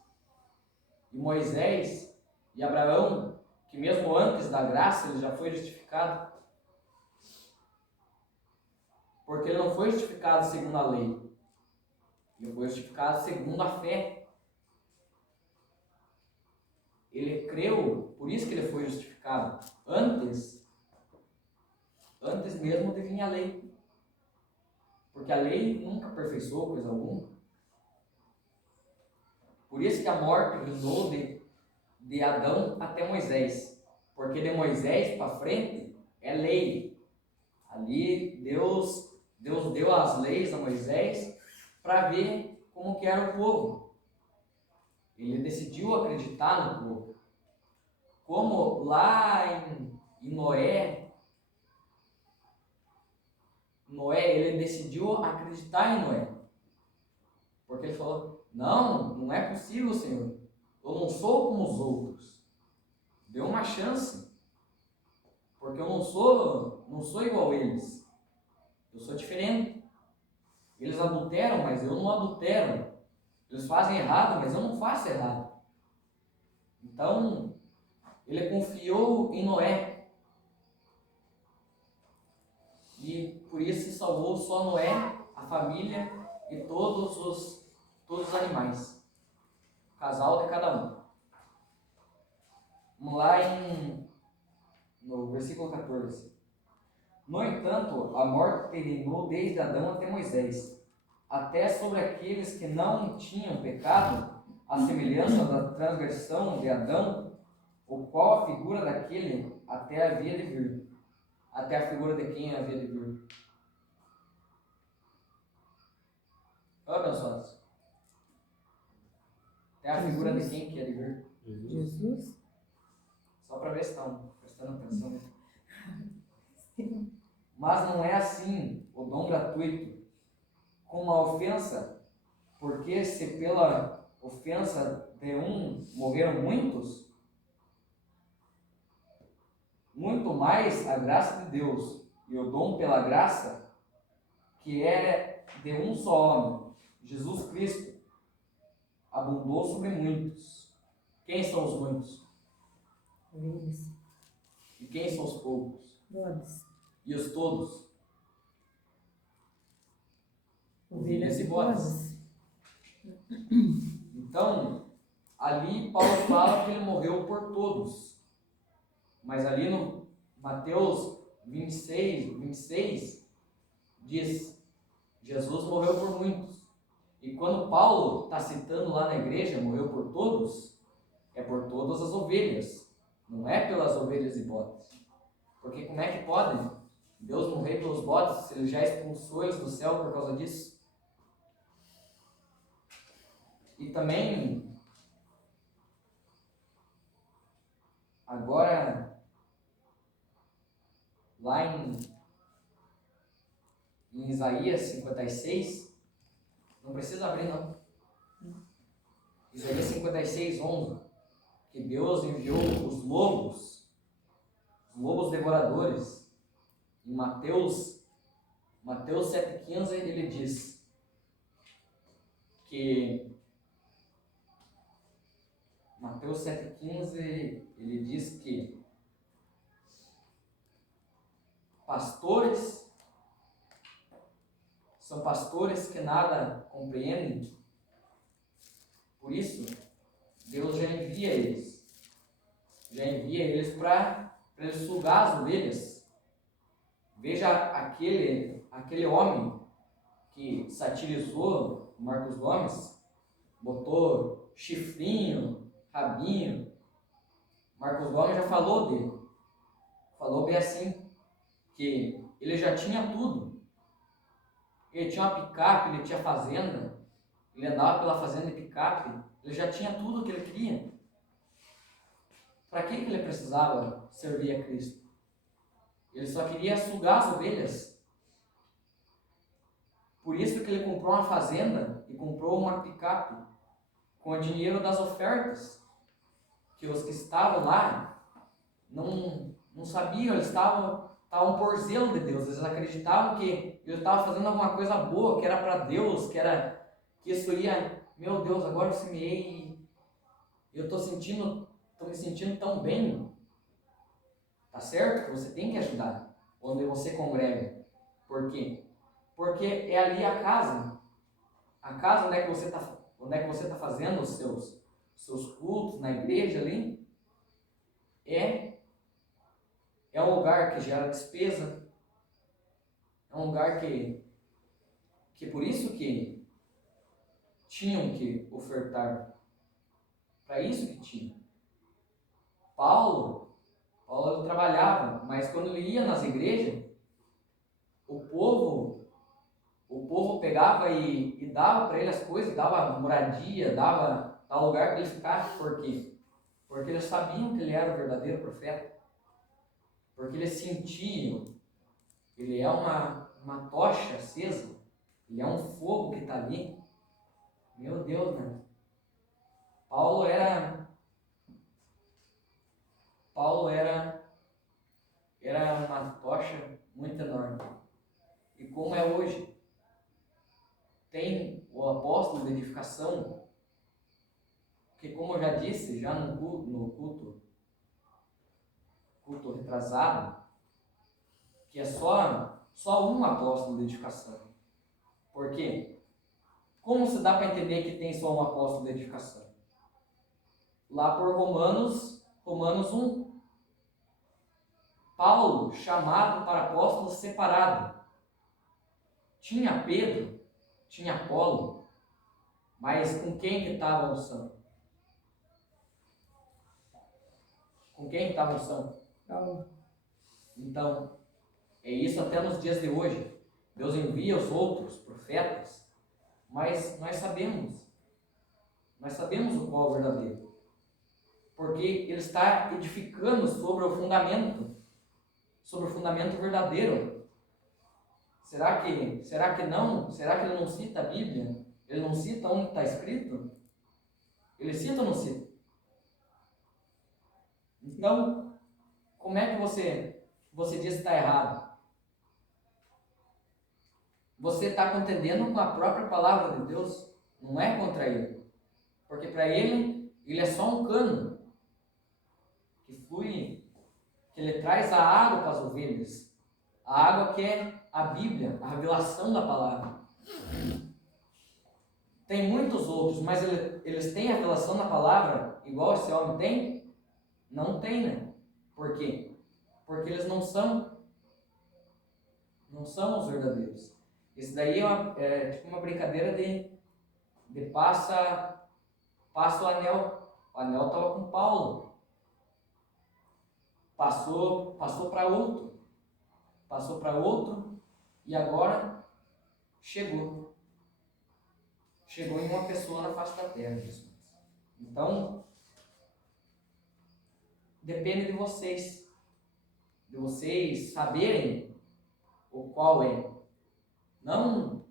E Moisés e Abraão, que mesmo antes da graça ele já foi justificado. Porque ele não foi justificado segundo a lei. Ele foi justificado segundo a fé. Ele creu, por isso que ele foi justificado. Antes mesmo de vir a lei. Porque a lei nunca aperfeiçoou coisa alguma. Por isso que a morte reinou de Adão até Moisés. Porque de Moisés para frente é lei. Ali Deus deu as leis a Moisés para ver como que era o povo. Ele decidiu acreditar no povo. Como lá em Noé, ele decidiu acreditar em Noé. Porque ele falou, não é possível, Senhor. Eu não sou como os outros. Deu uma chance. Porque eu não sou igual a eles. Eu sou diferente. Eles adulteram, mas eu não adultero. Eles fazem errado, mas eu não faço errado. Então, ele confiou em Noé. E por isso se salvou só Noé, a família e todos os animais. O casal de cada um. Vamos lá no versículo 14. No entanto, a morte reinou desde Adão até Moisés, até sobre aqueles que não tinham pecado, a semelhança da transgressão de Adão, o qual a figura daquele até havia de vir. Até a figura de quem havia de vir? Ó, abençoados. Até a figura de quem que ia de vir? Jesus? Só para ver se estão prestando atenção. Mas não é assim o dom gratuito, como a ofensa, porque se pela ofensa de um morreram muitos, muito mais a graça de Deus e o dom pela graça, que é de um só homem, Jesus Cristo, abundou sobre muitos. Quem são os muitos? Ovelhas. E quem são os poucos? Bodes. E os todos? Ovelhas e bodes. Então, ali Paulo fala que ele morreu por todos. Mas ali no Mateus 26, diz, Jesus morreu por muitos. E quando Paulo está citando lá na igreja, morreu por todos, é por todas as ovelhas. Não é pelas ovelhas e bodes. Porque como é que pode Deus morrer pelos bodes, se ele já expulsou eles do céu por causa disso. E também, agora, lá em Isaías 56, não precisa abrir não. Isaías 56, 11, que Deus enviou os lobos devoradores. Em Mateus 7,15 ele diz que Mateus 7,15 ele diz que são pastores que nada compreendem. Por isso, Deus já envia eles para eles sugar as ovelhas. Veja aquele homem que satirizou Marcos Gomes, botou chifrinho, rabinho. Marcos Gomes já falou dele. Falou bem assim, que ele já tinha tudo. Ele tinha uma picape, ele tinha fazenda, ele andava pela fazenda de picape, ele já tinha tudo o que ele queria. Para que ele precisava servir a Cristo? Ele só queria sugar as ovelhas. Por isso que ele comprou uma fazenda e comprou uma picape com o dinheiro das ofertas. Que os que estavam lá não sabiam, eles estavam por zelo de Deus. Eles acreditavam que ele estava fazendo alguma coisa boa, que era para Deus, que isso ia, meu Deus, agora eu semeei e eu estou me sentindo tão bem. Tá certo que você tem que ajudar onde você congrega. Por quê? Porque é ali a casa. A casa onde é que você está fazendo os seus cultos na igreja ali. É um lugar que gera despesa. É um lugar que por isso que tinham que ofertar. Para isso que tinha. Paulo ele trabalhava, mas quando ele ia nas igrejas, o povo pegava e dava para ele as coisas, dava moradia, dava tal lugar para ele ficar. Por quê? Porque eles sabiam que ele era o verdadeiro profeta. Porque eles sentiam, ele é uma tocha acesa, ele é um fogo que está ali. Meu Deus, né? Paulo era uma tocha muito enorme. E como é hoje, tem o apóstolo de edificação, que como eu já disse, já no culto retrasado, que é só um apóstolo de edificação. Por quê? Como se dá para entender que tem só um apóstolo de edificação? Lá por Romanos 1, Paulo, chamado para apóstolo separado. Tinha Pedro, tinha Apolo, mas com quem que estava a unção? Com quem estava a unção? Paulo. Então, é isso até nos dias de hoje. Deus envia os outros profetas, mas nós sabemos o qual é o verdadeiro. Porque ele está edificando sobre o fundamento verdadeiro. Será que não? Será que ele não cita a Bíblia? Ele não cita onde está escrito? Ele cita ou não cita? Então, como é que você diz que está errado? Você está contendendo com a própria palavra de Deus, não é contra ele. Porque para ele é só um cano que flui, que ele traz a água para as ovelhas. A água que é a Bíblia, a revelação da palavra. Tem muitos outros, mas eles têm a revelação da palavra igual esse homem tem? Não tem, né? Por quê? Porque eles não são os verdadeiros. Isso daí é tipo uma brincadeira de passa o anel. O anel estava com Paulo. Passou para outro. passou para outro e agora chegou. Chegou em uma pessoa na face da terra, Jesus. Então, depende de vocês saberem o qual é. Não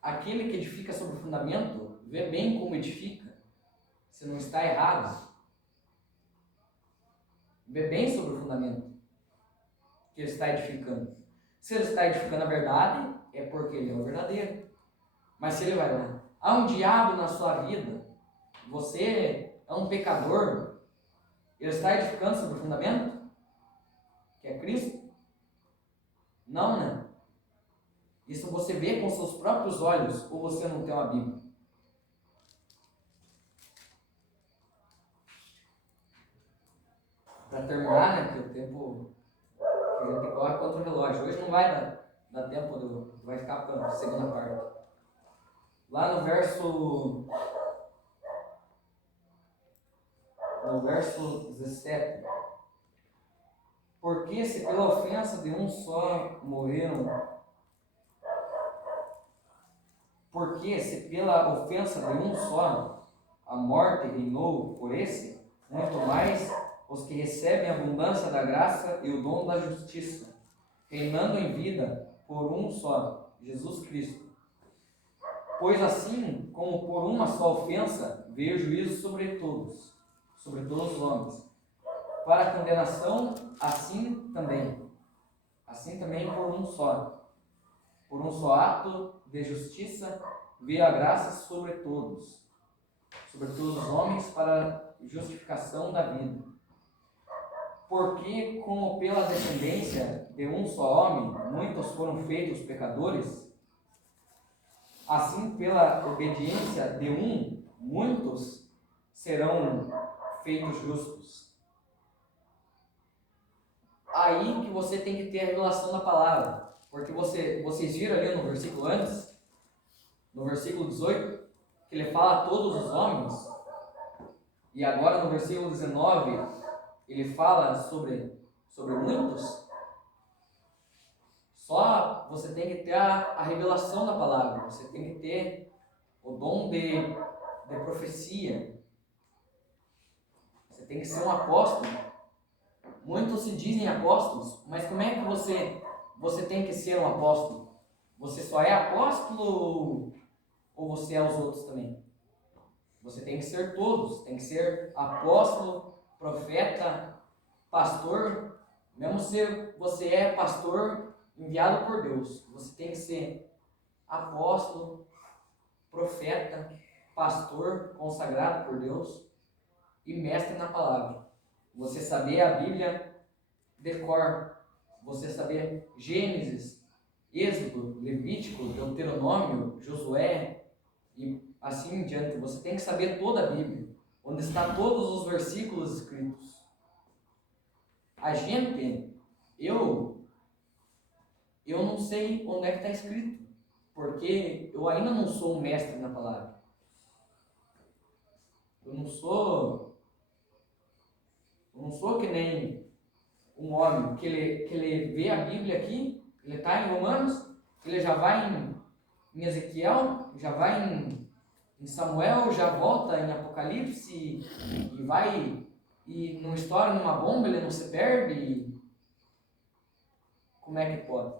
aquele que edifica sobre o fundamento, vê bem como edifica, se não está errado. Vê bem sobre o fundamento que ele está edificando. Se ele está edificando a verdade, é porque ele é o verdadeiro. Mas se ele vai lá, há um diabo na sua vida, você é um pecador, ele está edificando sobre o fundamento, que é Cristo? Não, né? Isso você vê com seus próprios olhos, ou você não tem uma Bíblia? Para terminar, né, que o tempo que a gente corre contra o relógio. Hoje não vai dar tempo, vai ficar para a segunda parte. Lá no verso 17. Porque se pela ofensa de um só morreram, porque se pela ofensa de um só a morte reinou por esse, muito mais os que recebem a abundância da graça e o dom da justiça, reinando em vida por um só, Jesus Cristo. Pois assim como por uma só ofensa veio juízo sobre todos os homens, para a condenação, assim também por um só ato de justiça veio a graça sobre todos os homens para a justificação da vida. Porque como pela descendência de um só homem muitos foram feitos pecadores, assim pela obediência de um muitos serão feitos justos. Aí que você tem que ter a revelação da palavra, porque vocês viram ali no versículo antes, no versículo 18, que ele fala a todos os homens, e agora no versículo 19 ele fala sobre muitos. Só você tem que ter a revelação da palavra, você tem que ter o dom de profecia, você tem que ser um apóstolo. Muitos se dizem apóstolos, mas como é que você tem que ser um apóstolo? Você só é apóstolo ou você é os outros também? Você tem que ser todos, tem que ser apóstolo, profeta, pastor. Mesmo se você é pastor enviado por Deus, você tem que ser apóstolo, profeta, pastor consagrado por Deus e mestre na palavra. Você saber a Bíblia de cor, você saber Gênesis, Êxodo, Levítico, Deuteronômio, Josué e assim em diante. Você tem que saber toda a Bíblia, onde está todos os versículos escritos. A gente, eu não sei onde é que está escrito, porque eu ainda não sou um mestre na palavra. Eu não sou que nem um homem que ele vê a Bíblia aqui, ele está em Romanos, ele já vai em Ezequiel, já vai em Samuel, já volta em Apocalipse e vai e não estoura numa bomba, ele não se perde. Como é que pode?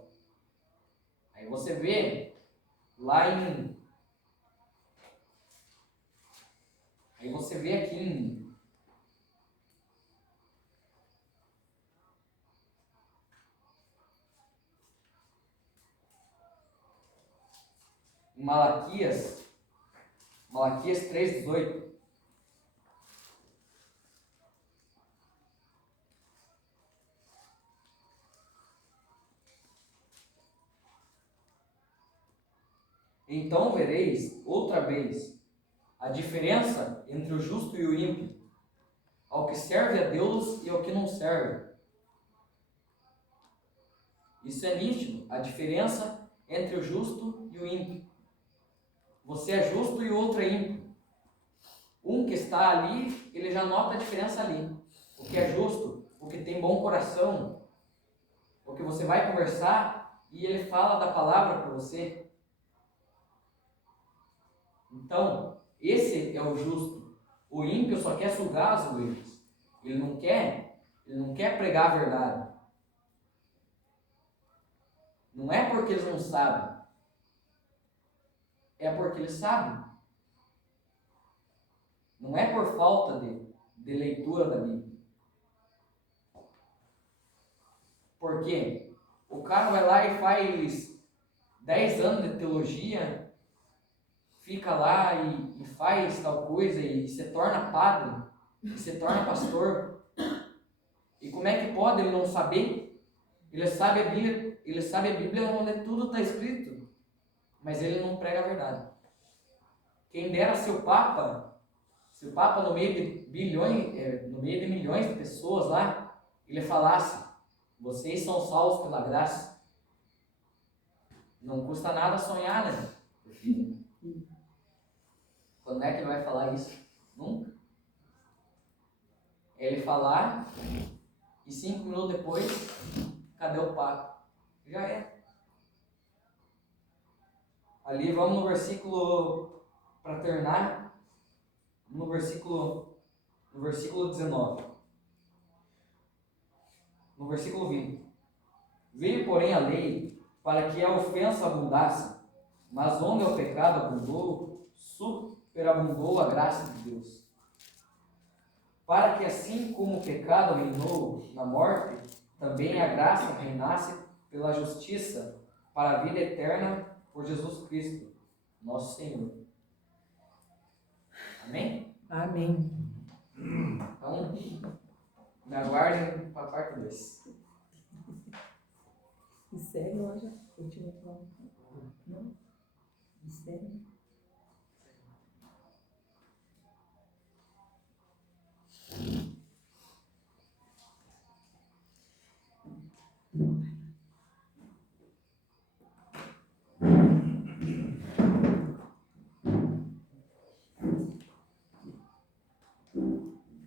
Aí você vê aí você vê aqui em Malaquias 3:18. Então vereis outra vez a diferença entre o justo e o ímpio, ao que serve a Deus e ao que não serve. Isso é nítido, a diferença entre o justo e o ímpio. Você é justo e o outro é ímpio. Um que está ali, ele já nota a diferença ali. O que é justo, o que tem bom coração, Porque você vai conversar e ele fala da palavra para você. Então, esse é o justo. O ímpio só quer sugar as ovelhas. Ele não quer pregar a verdade. Não é porque eles não sabem. É porque eles sabem. Não é por falta de leitura da Bíblia. Por quê? O cara vai lá e faz 10 anos de teologia, fica lá e faz tal coisa e se torna padre, e se torna pastor. E como é que pode ele não saber? Ele sabe a Bíblia onde tudo está escrito, mas ele não prega a verdade. Quem dera se o Papa no meio de milhões de pessoas lá, ele falasse: vocês são salvos pela graça. Não custa nada sonhar, né? Porque quando é que ele vai falar isso? Nunca. Ele falar e 5 minutos depois, cadê o Papa? Já é. Ali vamos no versículo, para terminar, no versículo 19. No versículo 20. Veio, porém, a lei para que a ofensa abundasse, mas onde o pecado abundou, superabundou a graça de Deus. Para que assim como o pecado reinou na morte, também a graça reinasse pela justiça para a vida eterna por Jesus Cristo, nosso Senhor. Amém? Amém. Então, me aguardem para a parte 2. E segue lá já? Continua falando. Não? E segue.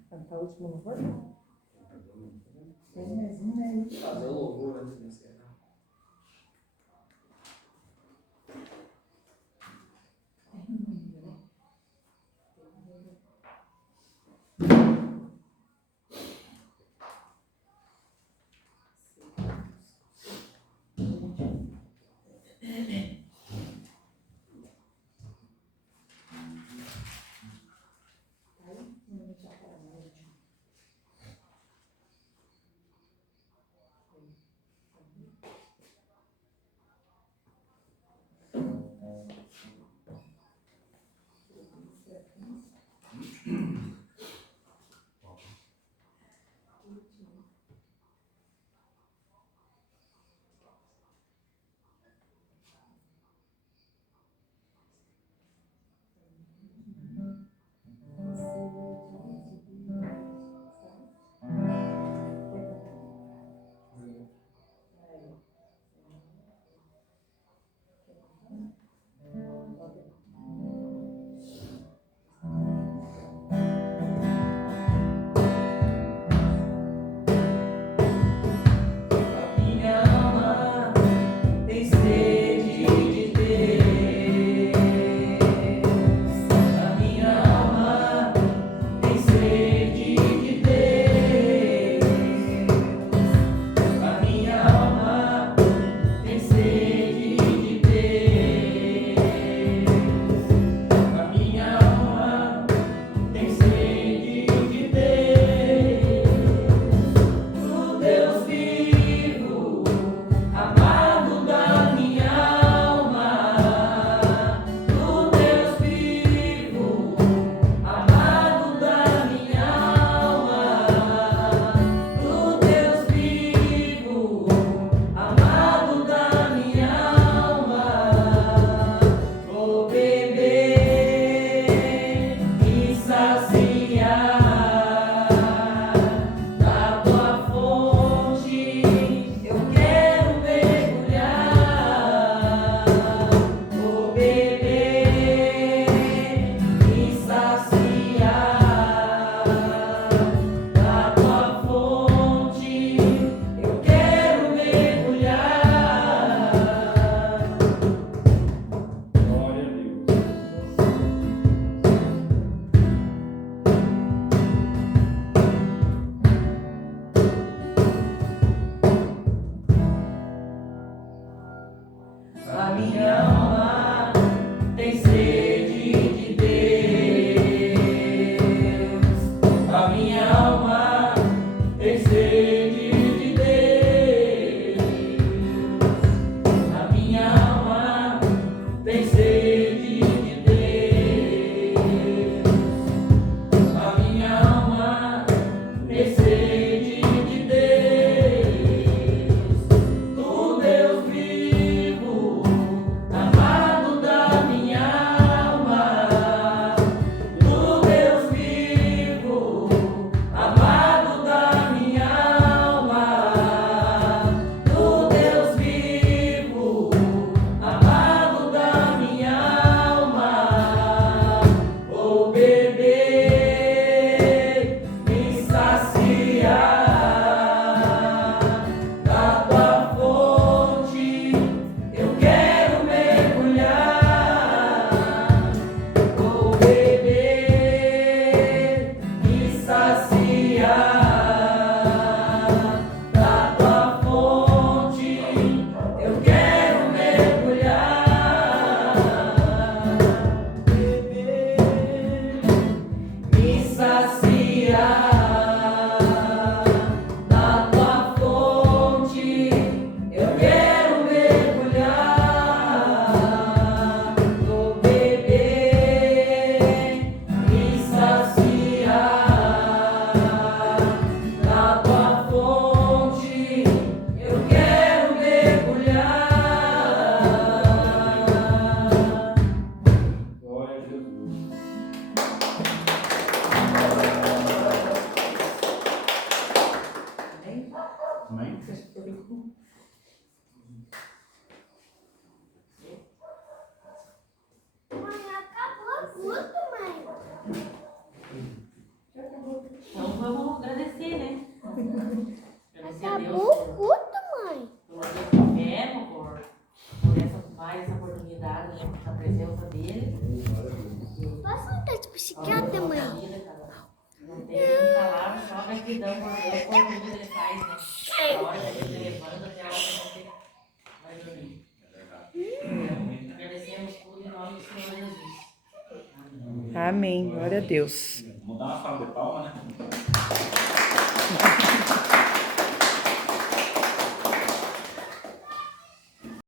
Cantar o último louvor? Tem mais um, né? Fazer o louvor antes de encerrar. minha alma tem sede de Deus. A minha alma tem sede de Deus. A minha alma tem sede de Deus. A minha alma tem sede de Deus. Do Deus vivo, amado da minha alma. Do Deus vivo, amado da minha alma. Do Deus vivo, amado da minha alma. Vou beber, me saciar da tua fonte, eu quero mergulhar. Vou beber, me saciar da tua fonte, eu quero mergulhar. Beber, me saciar da tua fonte, eu quero mergulhar. Vou beber, me saciar da tua fonte, eu quero mergulhar. Glória a Jesus. Amém? Amém? Mãe, acabou tudo, mãe. Então vamos agradecer, né? Agradecer a Deus Acabou por tudo, mãe. dia que tivemos, por mais essa oportunidade, né, da presença dele. Posso andar de bicicleta, mãe? Não tem nem palavras, só gratidão por Deus, por tudo que ele faz, né? A hora que a gente levanta, até a hora que a gente vai dormir. Então, agradecemos tudo em nome do Senhor Jesus. Amém. Amém. Glória a Deus. Vamos dar uma salva de palmas.